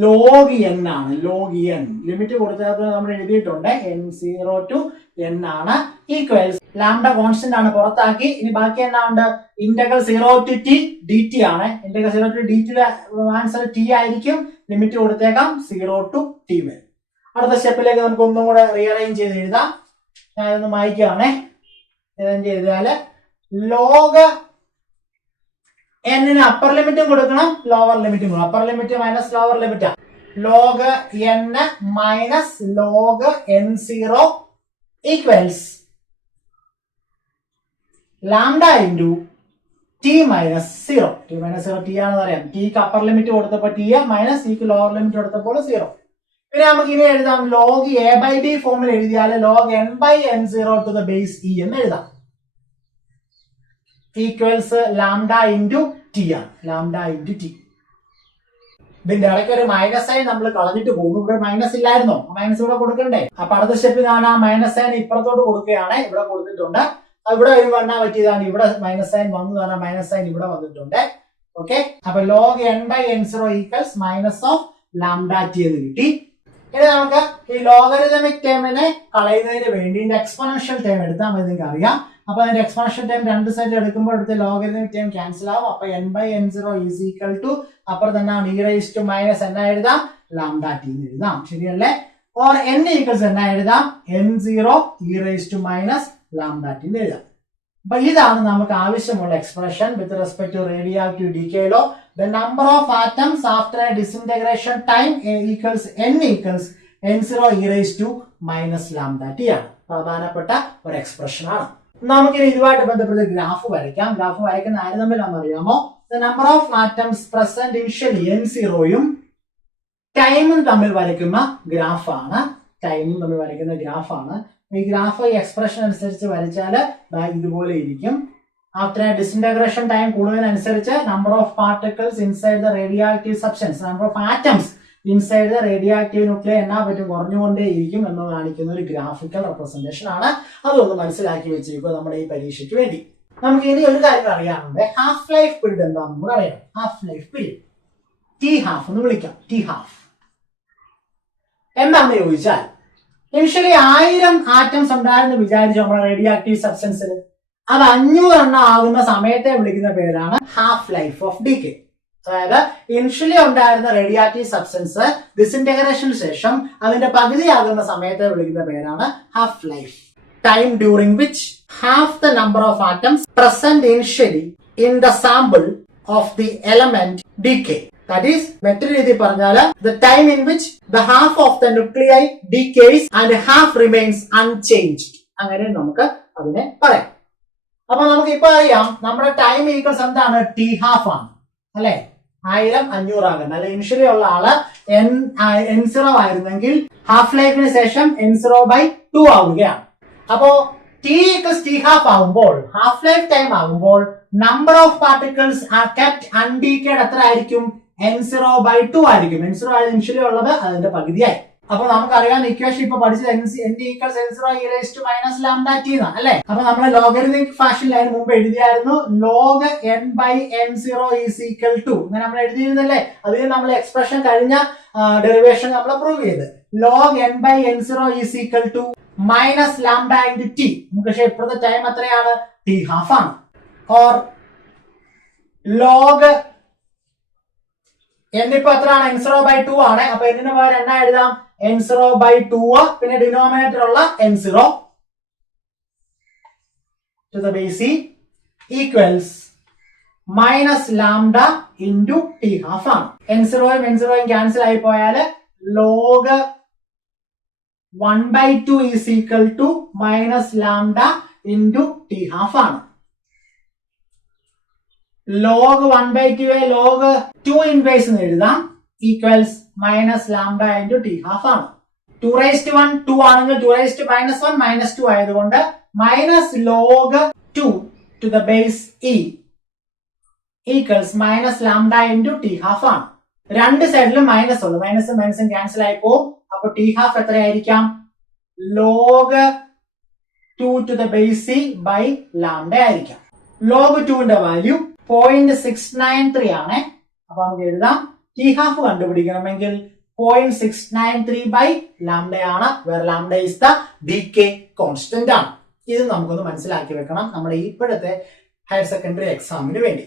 log n ആണ്. log n ലിമിറ്റ് കൊടുത്തപ്പോൾ നമ്മൾ എഴുതിയിട്ടുണ്ട്. n0 to n ആണ്. ഈക്വൽസ് ലാംഡ കോൺസ്റ്റന്റ് ആണ്, പുറത്താക്കി. ഇനി ബാക്കി എന്നാ ഉണ്ട്? ഇന്റഗ്രൽ 0 to t dt ആണ്. Integral 0 to dt answer t ആയിരിക്കും. ലിമിറ്റ് കൊടുത്തേക്കാം 0 to t വരെ. അടുത്ത സ്റ്റെപ്പിലേക്ക് നമുക്ക് ഒന്നും കൂടെ റീഅറേഞ്ച് ചെയ്ത് എഴുതാം. ഞാനൊന്ന് മായ്ക്കുകയാണേ. അറേഞ്ച് ചെയ്താല് ലോഗ് എന്നിന് അപ്പർ ലിമിറ്റും കൊടുക്കണം, ലോവർ ലിമിറ്റും കൊടുക്കണം. Upper limit minus lower limit. Log n minus log n0 equals lambda into T minus 0. T minus 0 T ആണെന്ന് അറിയാം. ടിക്ക് അപ്പർ ലിമിറ്റ് കൊടുത്തപ്പോൾ T minus tick lower limit കൊടുത്തപ്പോൾ 0. പിന്നെ നമുക്ക് ഇനി എഴുതാം ലോഗ് എ ബൈ ബി ഫോമിൽ എഴുതിയാൽ log n by n0 to the base E എന്ന് എഴുതാം. ഈക്വൽസ് ലാംഡ ഇൻറ്റു ടി ആണ്. Lambda into T. ഇതിന്റെ ഇടയ്ക്ക് ഒരു മൈനസ് സൈൻ നമ്മൾ കളഞ്ഞിട്ട് പോകും. ഇവിടെ മൈനസ് ഇല്ലായിരുന്നോ? മൈനസ് ഇവിടെ കൊടുക്കണ്ടേ? അപ്പൊ അടുത്ത സ്റ്റെപ്പിൽ ഞാൻ ആ മൈനസ് സൈൻ ഇപ്പുറത്തോട്ട് കൊടുക്കുകയാണ്. ഇവിടെ കൊടുത്തിട്ടുണ്ട്. ഇവിടെ ഒരു വണ്ണ പറ്റിയതാണ്. ഇവിടെ മൈനസ് സൈൻ വന്നതാണ്. മൈനസ് സൈൻ ഇവിടെ വന്നിട്ടുണ്ട്. ഓക്കെ, അപ്പൊ log n by n0 equals minus of lambda T എന്ന് കിട്ടി. ഇനി നമുക്ക് ഈ ലോഗരിതമിക് ടേമിനെ കളയുന്നതിന് വേണ്ടി എക്സ്പോണൻഷ്യൽ ടേം എടുത്താൽ മതി. നിങ്ങൾക്ക് അറിയാം അപ്പൊ അതിന്റെ എക്സ്പാൻഷൻ ടൈം രണ്ട് സൈഡിൽ എടുക്കുമ്പോൾ എടുത്ത് ലോഗരിതമിക് ടൈം ക്യാൻസൽ ആവും. അപ്പൊ n/n0 ഈസ് ഈക്വൽ ടു അപ്പുറം തന്നെ e⁻⁻ എന്നാ എഴുതാം, λt എന്ന് എഴുതാം. ശരിയല്ലേ? ഓർ n ഈക്വൽസ് എന്നാ എഴുതാം, n0 e⁻⁻ എന്ന് എഴുതാം. അപ്പൊ ഇതാണ് നമുക്ക് ആവശ്യമുള്ള expression with respect to radioactive decay law. The number of atoms after a disintegration time equals n equals n0 e⁻⁻ ആണ്. പ്രധാനപ്പെട്ട ഒരു എക്സ്പ്രഷൻ ആണ്. നമുക്കിനി ഇതുമായിട്ട് ബന്ധപ്പെട്ട് ഗ്രാഫ് വരയ്ക്കാം. ഗ്രാഫ് വരയ്ക്കുന്ന ആര് തമ്മിലാണെന്ന് അറിയാമോ? The number of atoms present initially n0യും ടൈമും തമ്മിൽ വരയ്ക്കുന്ന ഗ്രാഫാണ്. ഈ ഗ്രാഫ് ഈ എക്സ്പ്രഷൻ അനുസരിച്ച് വരച്ചാൽ ഇതുപോലെ ഇരിക്കും. After a disintegration time കൂടുന്നതിനനുസരിച്ച് number of particles inside the radioactive substance, number of atoms inside the radioactive nuclei എന്നാ പറ്റും, കുറഞ്ഞുകൊണ്ടേ ഇരിക്കും എന്ന് കാണിക്കുന്ന ഒരു ഗ്രാഫിക്കൽ റെപ്രസെന്റേഷൻ ആണ്. അതൊന്ന് മനസ്സിലാക്കി വെച്ചിരിക്കുക നമ്മുടെ ഈ പരീക്ഷയ്ക്ക് വേണ്ടി. നമുക്ക് ഇനി ഒരു കാര്യം അറിയാനുണ്ട്, ഹാഫ് ലൈഫ് പീരീഡ് എന്താണെന്ന് കൂടെ അറിയണം. Half life period T half എന്ന് വിളിക്കാം. ടി ഹാഫ് എന്താണെന്ന് ചോദിച്ചാൽ, ഇനിഷ്യലി 1000 ആറ്റംസ് ഉണ്ടായിരുന്നു വിചാരിച്ചു നമ്മുടെ റേഡിയോ ആക്റ്റീവ് സബ്സ്റ്റൻസിൽ. അത് 500 എണ്ണം ആകുന്ന സമയത്തെ വിളിക്കുന്ന പേരാണ് ഹാഫ് ലൈഫ് ഓഫ് ഡീകേ. അതായത് ഇനിഷ്യലി ഉണ്ടായിരുന്ന റേഡിയോ ആക്റ്റീവ് സബ്സ്റ്റൻസ് ഡിസിന്റഗ്രേഷന് ശേഷം അതിന്റെ പകുതിയാകുന്ന സമയത്തെ വിളിക്കുന്ന പേരാണ് half life. Time during which half the number of atoms present initially in the sample of the element decay. That is, മറ്റൊരു രീതി പറഞ്ഞാൽ the time in which the half of the nuclei decays and half remains unchanged. അങ്ങനെ നമുക്ക് അതിനെ പറയാം. അപ്പൊ നമുക്ക് ഇപ്പൊ അറിയാം നമ്മുടെ ടൈം ഈക്വൽസ് എന്താണ്, ടി ഹാഫ് ആണ് അല്ലെ. 1000 500 ആകുന്നത് അല്ലെ. ഇനിഷ്യലി ഉള്ള ആള് n0 ആയിരുന്നെങ്കിൽ ഹാഫ് ലൈഫിന് ശേഷം n0/2 ആവുകയാണ്. അപ്പോ ടി ഈക്വൽസ് ടി ഹാഫ് ആവുമ്പോൾ, ഹാഫ് ലൈഫ് ടൈം ആവുമ്പോൾ number of particles are kept undecayed എത്ര ആയിരിക്കും, n0/2 ആയിരിക്കും. n0 ആയത് ഇനിഷ്യലി ഉള്ളത് അതിന്റെ പകുതിയായി. അപ്പൊ നമുക്കറിയാം ഇക്വേഷൻ ഇപ്പൊ പഠിച്ചത് n ഈക്വൽസ് n0 e⁻⁻ അല്ലെ. അപ്പൊ നമ്മൾ ലോഗരിതമിക് ഫാഷനിൽ അതിന് മുമ്പ് എഴുതിയായിരുന്നു log n/n0 is equal to, ഇങ്ങനെ നമ്മൾ എഴുതിയിരുന്നല്ലേ. അതിന് നമ്മൾ എക്സ്പ്രഷൻ കഴിഞ്ഞ ഡെറിവേഷൻ നമ്മൾ പ്രൂവ് ചെയ്ത് log n/n0 is equal to -λ/t. നമുക്ക് പക്ഷേ ഇപ്പോഴത്തെ ടൈം എത്രയാണ്, ടി ഹാഫ് ആണ്. ഓർ log എന്നിപ്പോ എത്രയാണ്, n0/2 ആണ്. അപ്പൊ എന്നിന് പകരം എന്നാ എഴുതാം, n0/2 പിന്നെ ഡിനോമിനേറ്റർ ഉള്ള n0 to the base e equals -λ into t half ആണ്. n0യും n0യും ക്യാൻസൽ ആയി പോയാൽ log 1/2 is equal to -λ into t half ആണ്. log 1/2 log 2 inverse എന്ന് എഴുതാം, ഈക്വൽസ് -λ into t half ആണ്. 2⁻1 2 ആണെങ്കിൽ 2⁻1 -2 ആയതുകൊണ്ട് -log 2 to the base e equals -λ into t half ആണ്. രണ്ട് സൈഡിലും മൈനസ് ഉള്ളു, മൈനസും ക്യാൻസൽ ആയി പോകും. അപ്പൊ T half എത്രയായിരിക്കാം, log 2 to the base e by λ ആയിരിക്കാം. log 2ന്റെ വാല്യൂ 0.693 ആണ്. അപ്പൊ നമുക്ക് എഴുതാം ടി ഹാഫ് കണ്ടുപിടിക്കണമെങ്കിൽ 0.693/λ ആണ്, where λ is the decay constant ആണ്. ഇത് നമുക്കൊന്ന് മനസ്സിലാക്കി വെക്കണം നമ്മുടെ ഇപ്പോഴത്തെ ഹയർ സെക്കൻഡറി എക്സാമിന് വേണ്ടി.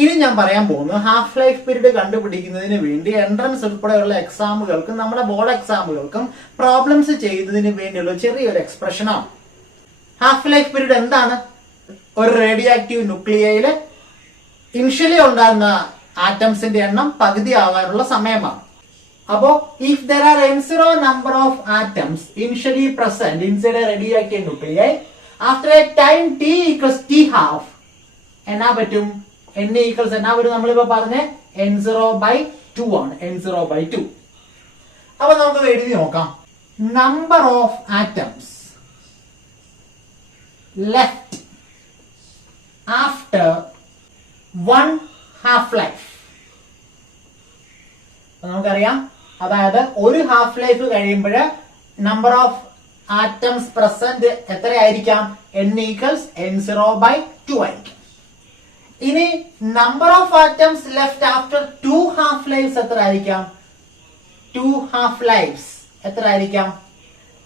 ഇനി ഞാൻ പറയാൻ പോകുന്നത് ഹാഫ് ലൈഫ് പീരീഡ് കണ്ടുപിടിക്കുന്നതിന് വേണ്ടി എൻട്രൻസ് ഉൾപ്പെടെയുള്ള എക്സാമുകൾക്കും നമ്മുടെ ബോർഡ് എക്സാമുകൾക്കും പ്രോബ്ലംസ് ചെയ്തതിന് വേണ്ടിയുള്ള ചെറിയൊരു എക്സ്പ്രഷൻ ആണ്. ഹാഫ് ലൈഫ് പീരീഡ് എന്താണ്, ഒരു റേഡിയോ ആക്റ്റീവ് ന്യൂക്ലിയയില് ഇനിഷ്യലി ഉണ്ടാകുന്ന ആറ്റംസിന്റെ എണ്ണം പകുതി ആകാനുള്ള സമയമാണ്. അപ്പോ if there are n0 number of atoms initially present inside A radio active nuclei after A time t equals t half എന്നാ പറ്റും, n ഈക്വൽസ് എന്നാ വരും, നമ്മളിപ്പോ പറഞ്ഞ n0/2 ആണ്, n0/2. അപ്പൊ നമുക്ക് എഴുതി നോക്കാം. Number of atoms left after 1 half life. നമുക്കറിയാം, അതായത് ഒരു ഹാഫ് ലൈഫ് കഴിയുമ്പോൾ നമ്പർ ഓഫ് ആറ്റംസ് പ്രസന്റ് എത്രയായിരിക്കാം, n ഈക്വൽസ് n0/2 ആയിരിക്കും. ഇനി number of atoms left after 2 half lives എത്ര ആയിരിക്കാം, 2 half lives എത്ര ആയിരിക്കാം,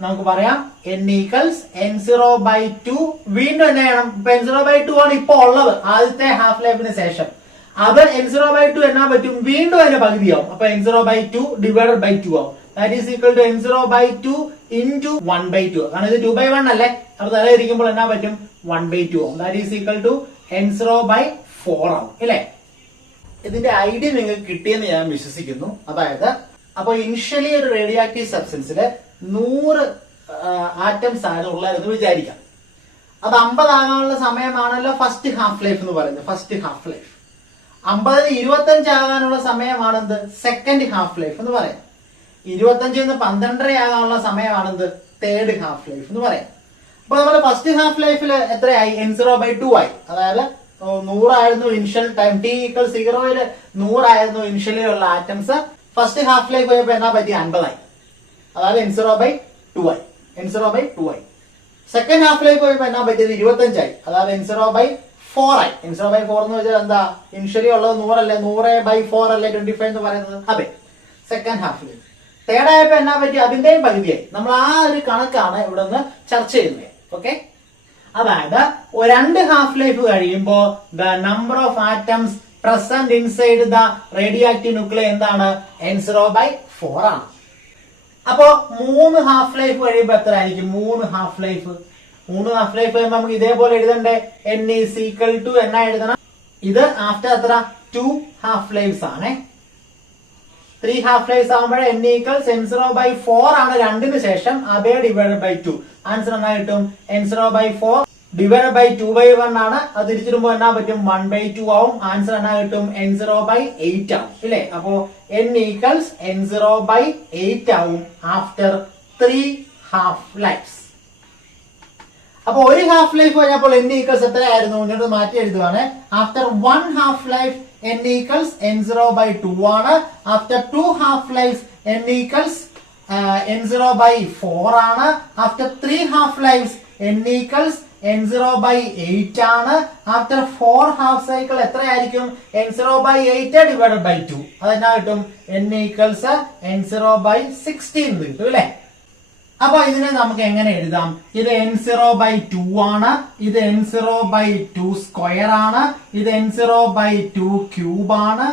നമുക്ക് പറയാം n ഈക്വൽസ് n0/2. വീണ്ടും എന്നാ ചെയ്യണം? ഇപ്പൊ n0/2 ആണ് ഇപ്പൊ ഉള്ളത് ആദ്യത്തെ ഹാഫ് ലൈഫിന് ശേഷം. അത് n0/2 എന്നാ പറ്റും? വീണ്ടും അതിന്റെ പകുതിയാവും. അപ്പൊ n0/2 ഡിവൈഡഡ് ബൈ 2 ആവും. That is equal to n0/2 into 1/2. കാരണം ഇത് 2/1 അല്ലേ? അപ്പൊ തലയിരിക്കുമ്പോൾ എന്നാ പറ്റും? 1/2 ആവും. That is equal to n0/4 ആവും അല്ലേ? ഇതിന്റെ ഐഡിയ നിങ്ങൾക്ക് കിട്ടിയെന്ന് ഞാൻ വിശ്വസിക്കുന്നു. അതായത് അപ്പൊ ഇനിഷ്യലി ഒരു റേഡിയോ ആക്റ്റീവ് സബ്സ്റ്റൻസിൽ 100 ആറ്റംസ് ആണ് ഉള്ളതെന്ന് വിചാരിക്കാം. അത് 50 ആകാനുള്ള സമയമാണല്ലോ ഫസ്റ്റ് ഹാഫ് ലൈഫ് എന്ന് പറയുന്നത്. ഫസ്റ്റ് ഹാഫ് ലൈഫ് 50 25 ആകാനുള്ള സമയമാണെന്ത്? സെക്കൻഡ് ഹാഫ് ലൈഫ് എന്ന് പറയാം. 25 നിന്ന് 12 ആകാനുള്ള സമയമാണെന്ത്? തേർഡ് ഹാഫ് ലൈഫ് എന്ന് പറയാം. അപ്പൊ നമ്മുടെ ഫസ്റ്റ് ഹാഫ് ലൈഫിൽ എത്രയായി? n0/2 ആയി. അതായത് 100 ആയിരുന്നു ഇനിഷ്യൽ ടൈം. t = 0 100 ആയിരുന്നു ഇനിഷ്യലി ഉള്ള ആറ്റംസ്. ഫസ്റ്റ് ഹാഫ് ലൈഫ് പോയപ്പോ എന്നാ പറ്റി? 50 ആയി. അതായത് n0/2 ആയി. n0/2 ആയി. സെക്കൻഡ് ഹാഫ് ലൈഫ് പോയപ്പോ എന്നാ പറ്റിയത്? 25 ആയി. അതായത് n0/4 ആയി. n0/4 എന്ന് വെച്ചാൽ എന്താ? ഇനിഷ്യലി ഉള്ളത് 100 അല്ലേ? 100/4 അല്ലേ 25 എന്ന് പറയുന്നത്? അതെ, സെക്കൻഡ് ഹാഫ് ലൈഫ്. തേർഡ് ആയപ്പോ എന്നാ പറ്റി? അതിന്റെയും പകുതിയായി. നമ്മൾ ആ ഒരു കണക്കാണ് ഇവിടെ നിന്ന് ചർച്ച ചെയ്യുന്നത്. ഓക്കെ, അതായത് 2 ഹാഫ് ലൈഫ് കഴിയുമ്പോ the number of atoms present inside the radio active nuclear എന്താണ്? n0/4 ആണ്. അപ്പോ 3 ഹാഫ് ലൈഫ് കഴിയുമ്പോ എത്ര ആയിരിക്കും? 3 ഹാഫ് ലൈഫ് കഴിയുമ്പോ നമുക്ക് ഇതേപോലെ എഴുതണ്ടേ? n ഈസ് ഈക്വൽ ടു എന്നാ എഴുതണം? ഇത് ആഫ്റ്റർ എത്ര? 2 ഹാഫ് ലൈഫ്സ് ആണ്. 3 ഹാഫ് ലൈഫ്സ് ആകുമ്പോഴേ n ഈക്വൽസ് n0/4 ആണ് 2ന് ശേഷം. അതേ ഡിവൈഡഡ് ബൈ 2. ആൻസർ എന്നാ കിട്ടും? n0/4 ഡിവൈഡഡ് ബൈ 2/1 ആണ്. അത് തിരിച്ചിടുമ്പോ എന്നാ പറ്റും? 1/2 ആവും. ആൻസർ എന്നാ കിട്ടും? n0/8 ആവും ഇല്ലേ? അപ്പോ n ഈക്വൽസ് n0/8 ആവും ആഫ്റ്റർ 3 ഹാഫ് ലൈഫ്സ്. അപ്പൊ ഒരു ഹാഫ് ലൈഫ് കഴിഞ്ഞപ്പോൾ n ഈക്വൽസ് എത്രയായിരുന്നു? ഇങ്ങോട്ട് മാറ്റി എഴുതുവാണ്. After 1 half life n equals n0/2 ആണ്. After 2 half life n equals n0/4 ആണ്. After 3 half life n equals n0/8 ആണ്. ആഫ്റ്റർ 4 ഹാഫ് സൈക്കിൾ എത്രയായിരിക്കും? n0/8 divided by 2. അതെന്നാ കിട്ടും? n ഈക്വൽസ് n0/16 കിട്ടും അല്ലെ? അപ്പൊ ഇതിനെ നമുക്ക് എങ്ങനെ എഴുതാം? ഇത് n0/2 ആണ്. ഇത് n0/2 സ്ക്വയർ ആണ്. ഇത് n0/2 ക്യൂബ് ആണ്.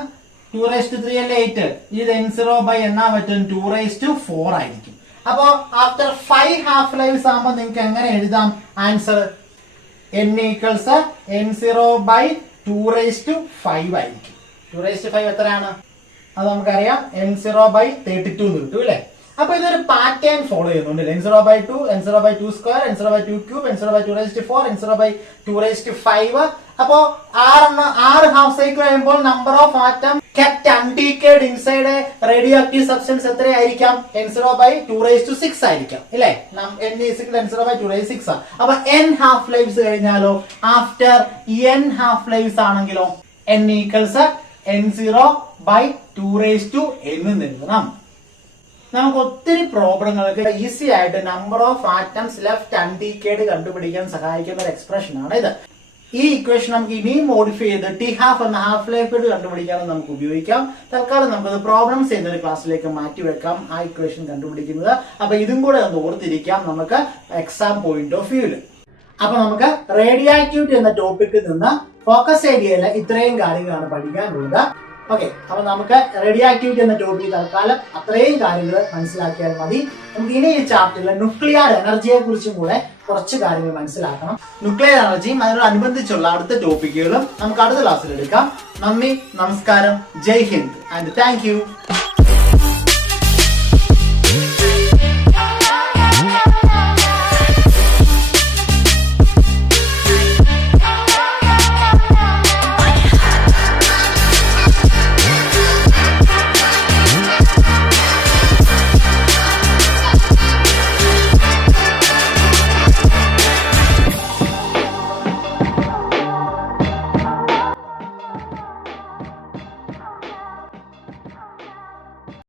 2⁻³ അല്ലേ 8. ഇത് n0/ എന്നാ പറ്റും? 2⁴ ആയിരിക്കും. അപ്പോ ആഫ്റ്റർ 5 ഹാഫ് ലൈഫ്സ് ആകുമ്പോൾ നിങ്ങൾക്ക് എങ്ങനെ എഴുതാം? ആൻസർ n ഈക്വൽസ് n0/2⁵ ആയിരിക്കും. 2⁵ എത്രയാണ്? അത് നമുക്കറിയാം. n0/32 എന്ന് കിട്ടും അല്ലെ? അപ്പൊ ഇതൊരു പാറ്റേൺ ഫോളോ ചെയ്യുന്നുണ്ട്. n0/2, n0/2 square, n0/2 cube, n0/2⁴, n0/2⁵. അപ്പോ 6 ഹാഫ് സൈക്കിൾ കഴിയുമ്പോൾ number of atom kept undecayed inside a radioactive substance എത്രയായിരിക്കാം? n0/2⁶ ആയിരിക്കാം ഇല്ലേ? n n0/2⁶. അപ്പൊ n ഹാഫ് ലൈഫ്സ് കഴിഞ്ഞാലോ? ആഫ്റ്റർ n ഹാഫ് ലൈഫ്സ് ആണെങ്കിലോ n ഈക്വൽസ് n0/2n എന്ന് എഴുതണം. നമുക്ക് ഒത്തിരി പ്രോബ്ലങ്ങൾക്ക് ഈസി ആയിട്ട് നമ്പർ ഓഫ് ആറ്റംസ് ലെഫ്റ്റ് അൺഡീക്കേഡ് കണ്ടുപിടിക്കാൻ സഹായിക്കുന്ന ഒരു എക്സ്പ്രഷൻ ആണ് ഇത്. ഈ ഇക്വേഷൻ നമുക്ക് ഇനിയും മോഡിഫൈ ചെയ്ത് ടി ഹാഫ് എന്ന ഹാഫ് ലൈഫ് കണ്ടുപിടിക്കാനും നമുക്ക് ഉപയോഗിക്കാം. തൽക്കാലം നമുക്കത് പ്രോബ്ലംസ് ചെയ്യുന്ന ഒരു ക്ലാസ്സിലേക്ക് മാറ്റിവെക്കാം ആ ഇക്വേഷൻ കണ്ടുപിടിക്കുന്നത്. അപ്പൊ ഇതും കൂടെ ഒന്ന് ഓർത്തിരിക്കാം നമുക്ക് എക്സാം പോയിന്റ് ഓഫ് വ്യൂല്. അപ്പൊ നമുക്ക് റേഡിയോ ആക്ടിവിറ്റി എന്ന ടോപ്പിക്കിൽ നിന്ന് ഫോക്കസ് ഏരിയയിലെ ഇത്രയും കാര്യങ്ങളാണ് പഠിക്കാനുള്ളത്. ഓക്കെ, അപ്പൊ നമുക്ക് റേഡിയോ ആക്ടിവിറ്റി എന്ന ടോപ്പിക് തൽക്കാലം അത്രയും കാര്യങ്ങൾ മനസ്സിലാക്കിയാൽ മതി. നമുക്ക് ഇനി ഈ ചാപ്റ്ററിൽ ന്യൂക്ലിയർ എനർജിയെ കുറിച്ചും കൂടെ കുറച്ച് കാര്യങ്ങൾ മനസ്സിലാക്കണം. ന്യൂക്ലിയർ എനർജിയും അതിനോടനുബന്ധിച്ചുള്ള അടുത്ത ടോപ്പിക്കുകളും നമുക്ക് അടുത്ത ക്ലാസ്സിൽ എടുക്കാം. നന്ദി, നമസ്കാരം, ജയ് ഹിന്ദ് ആൻഡ് താങ്ക് യു.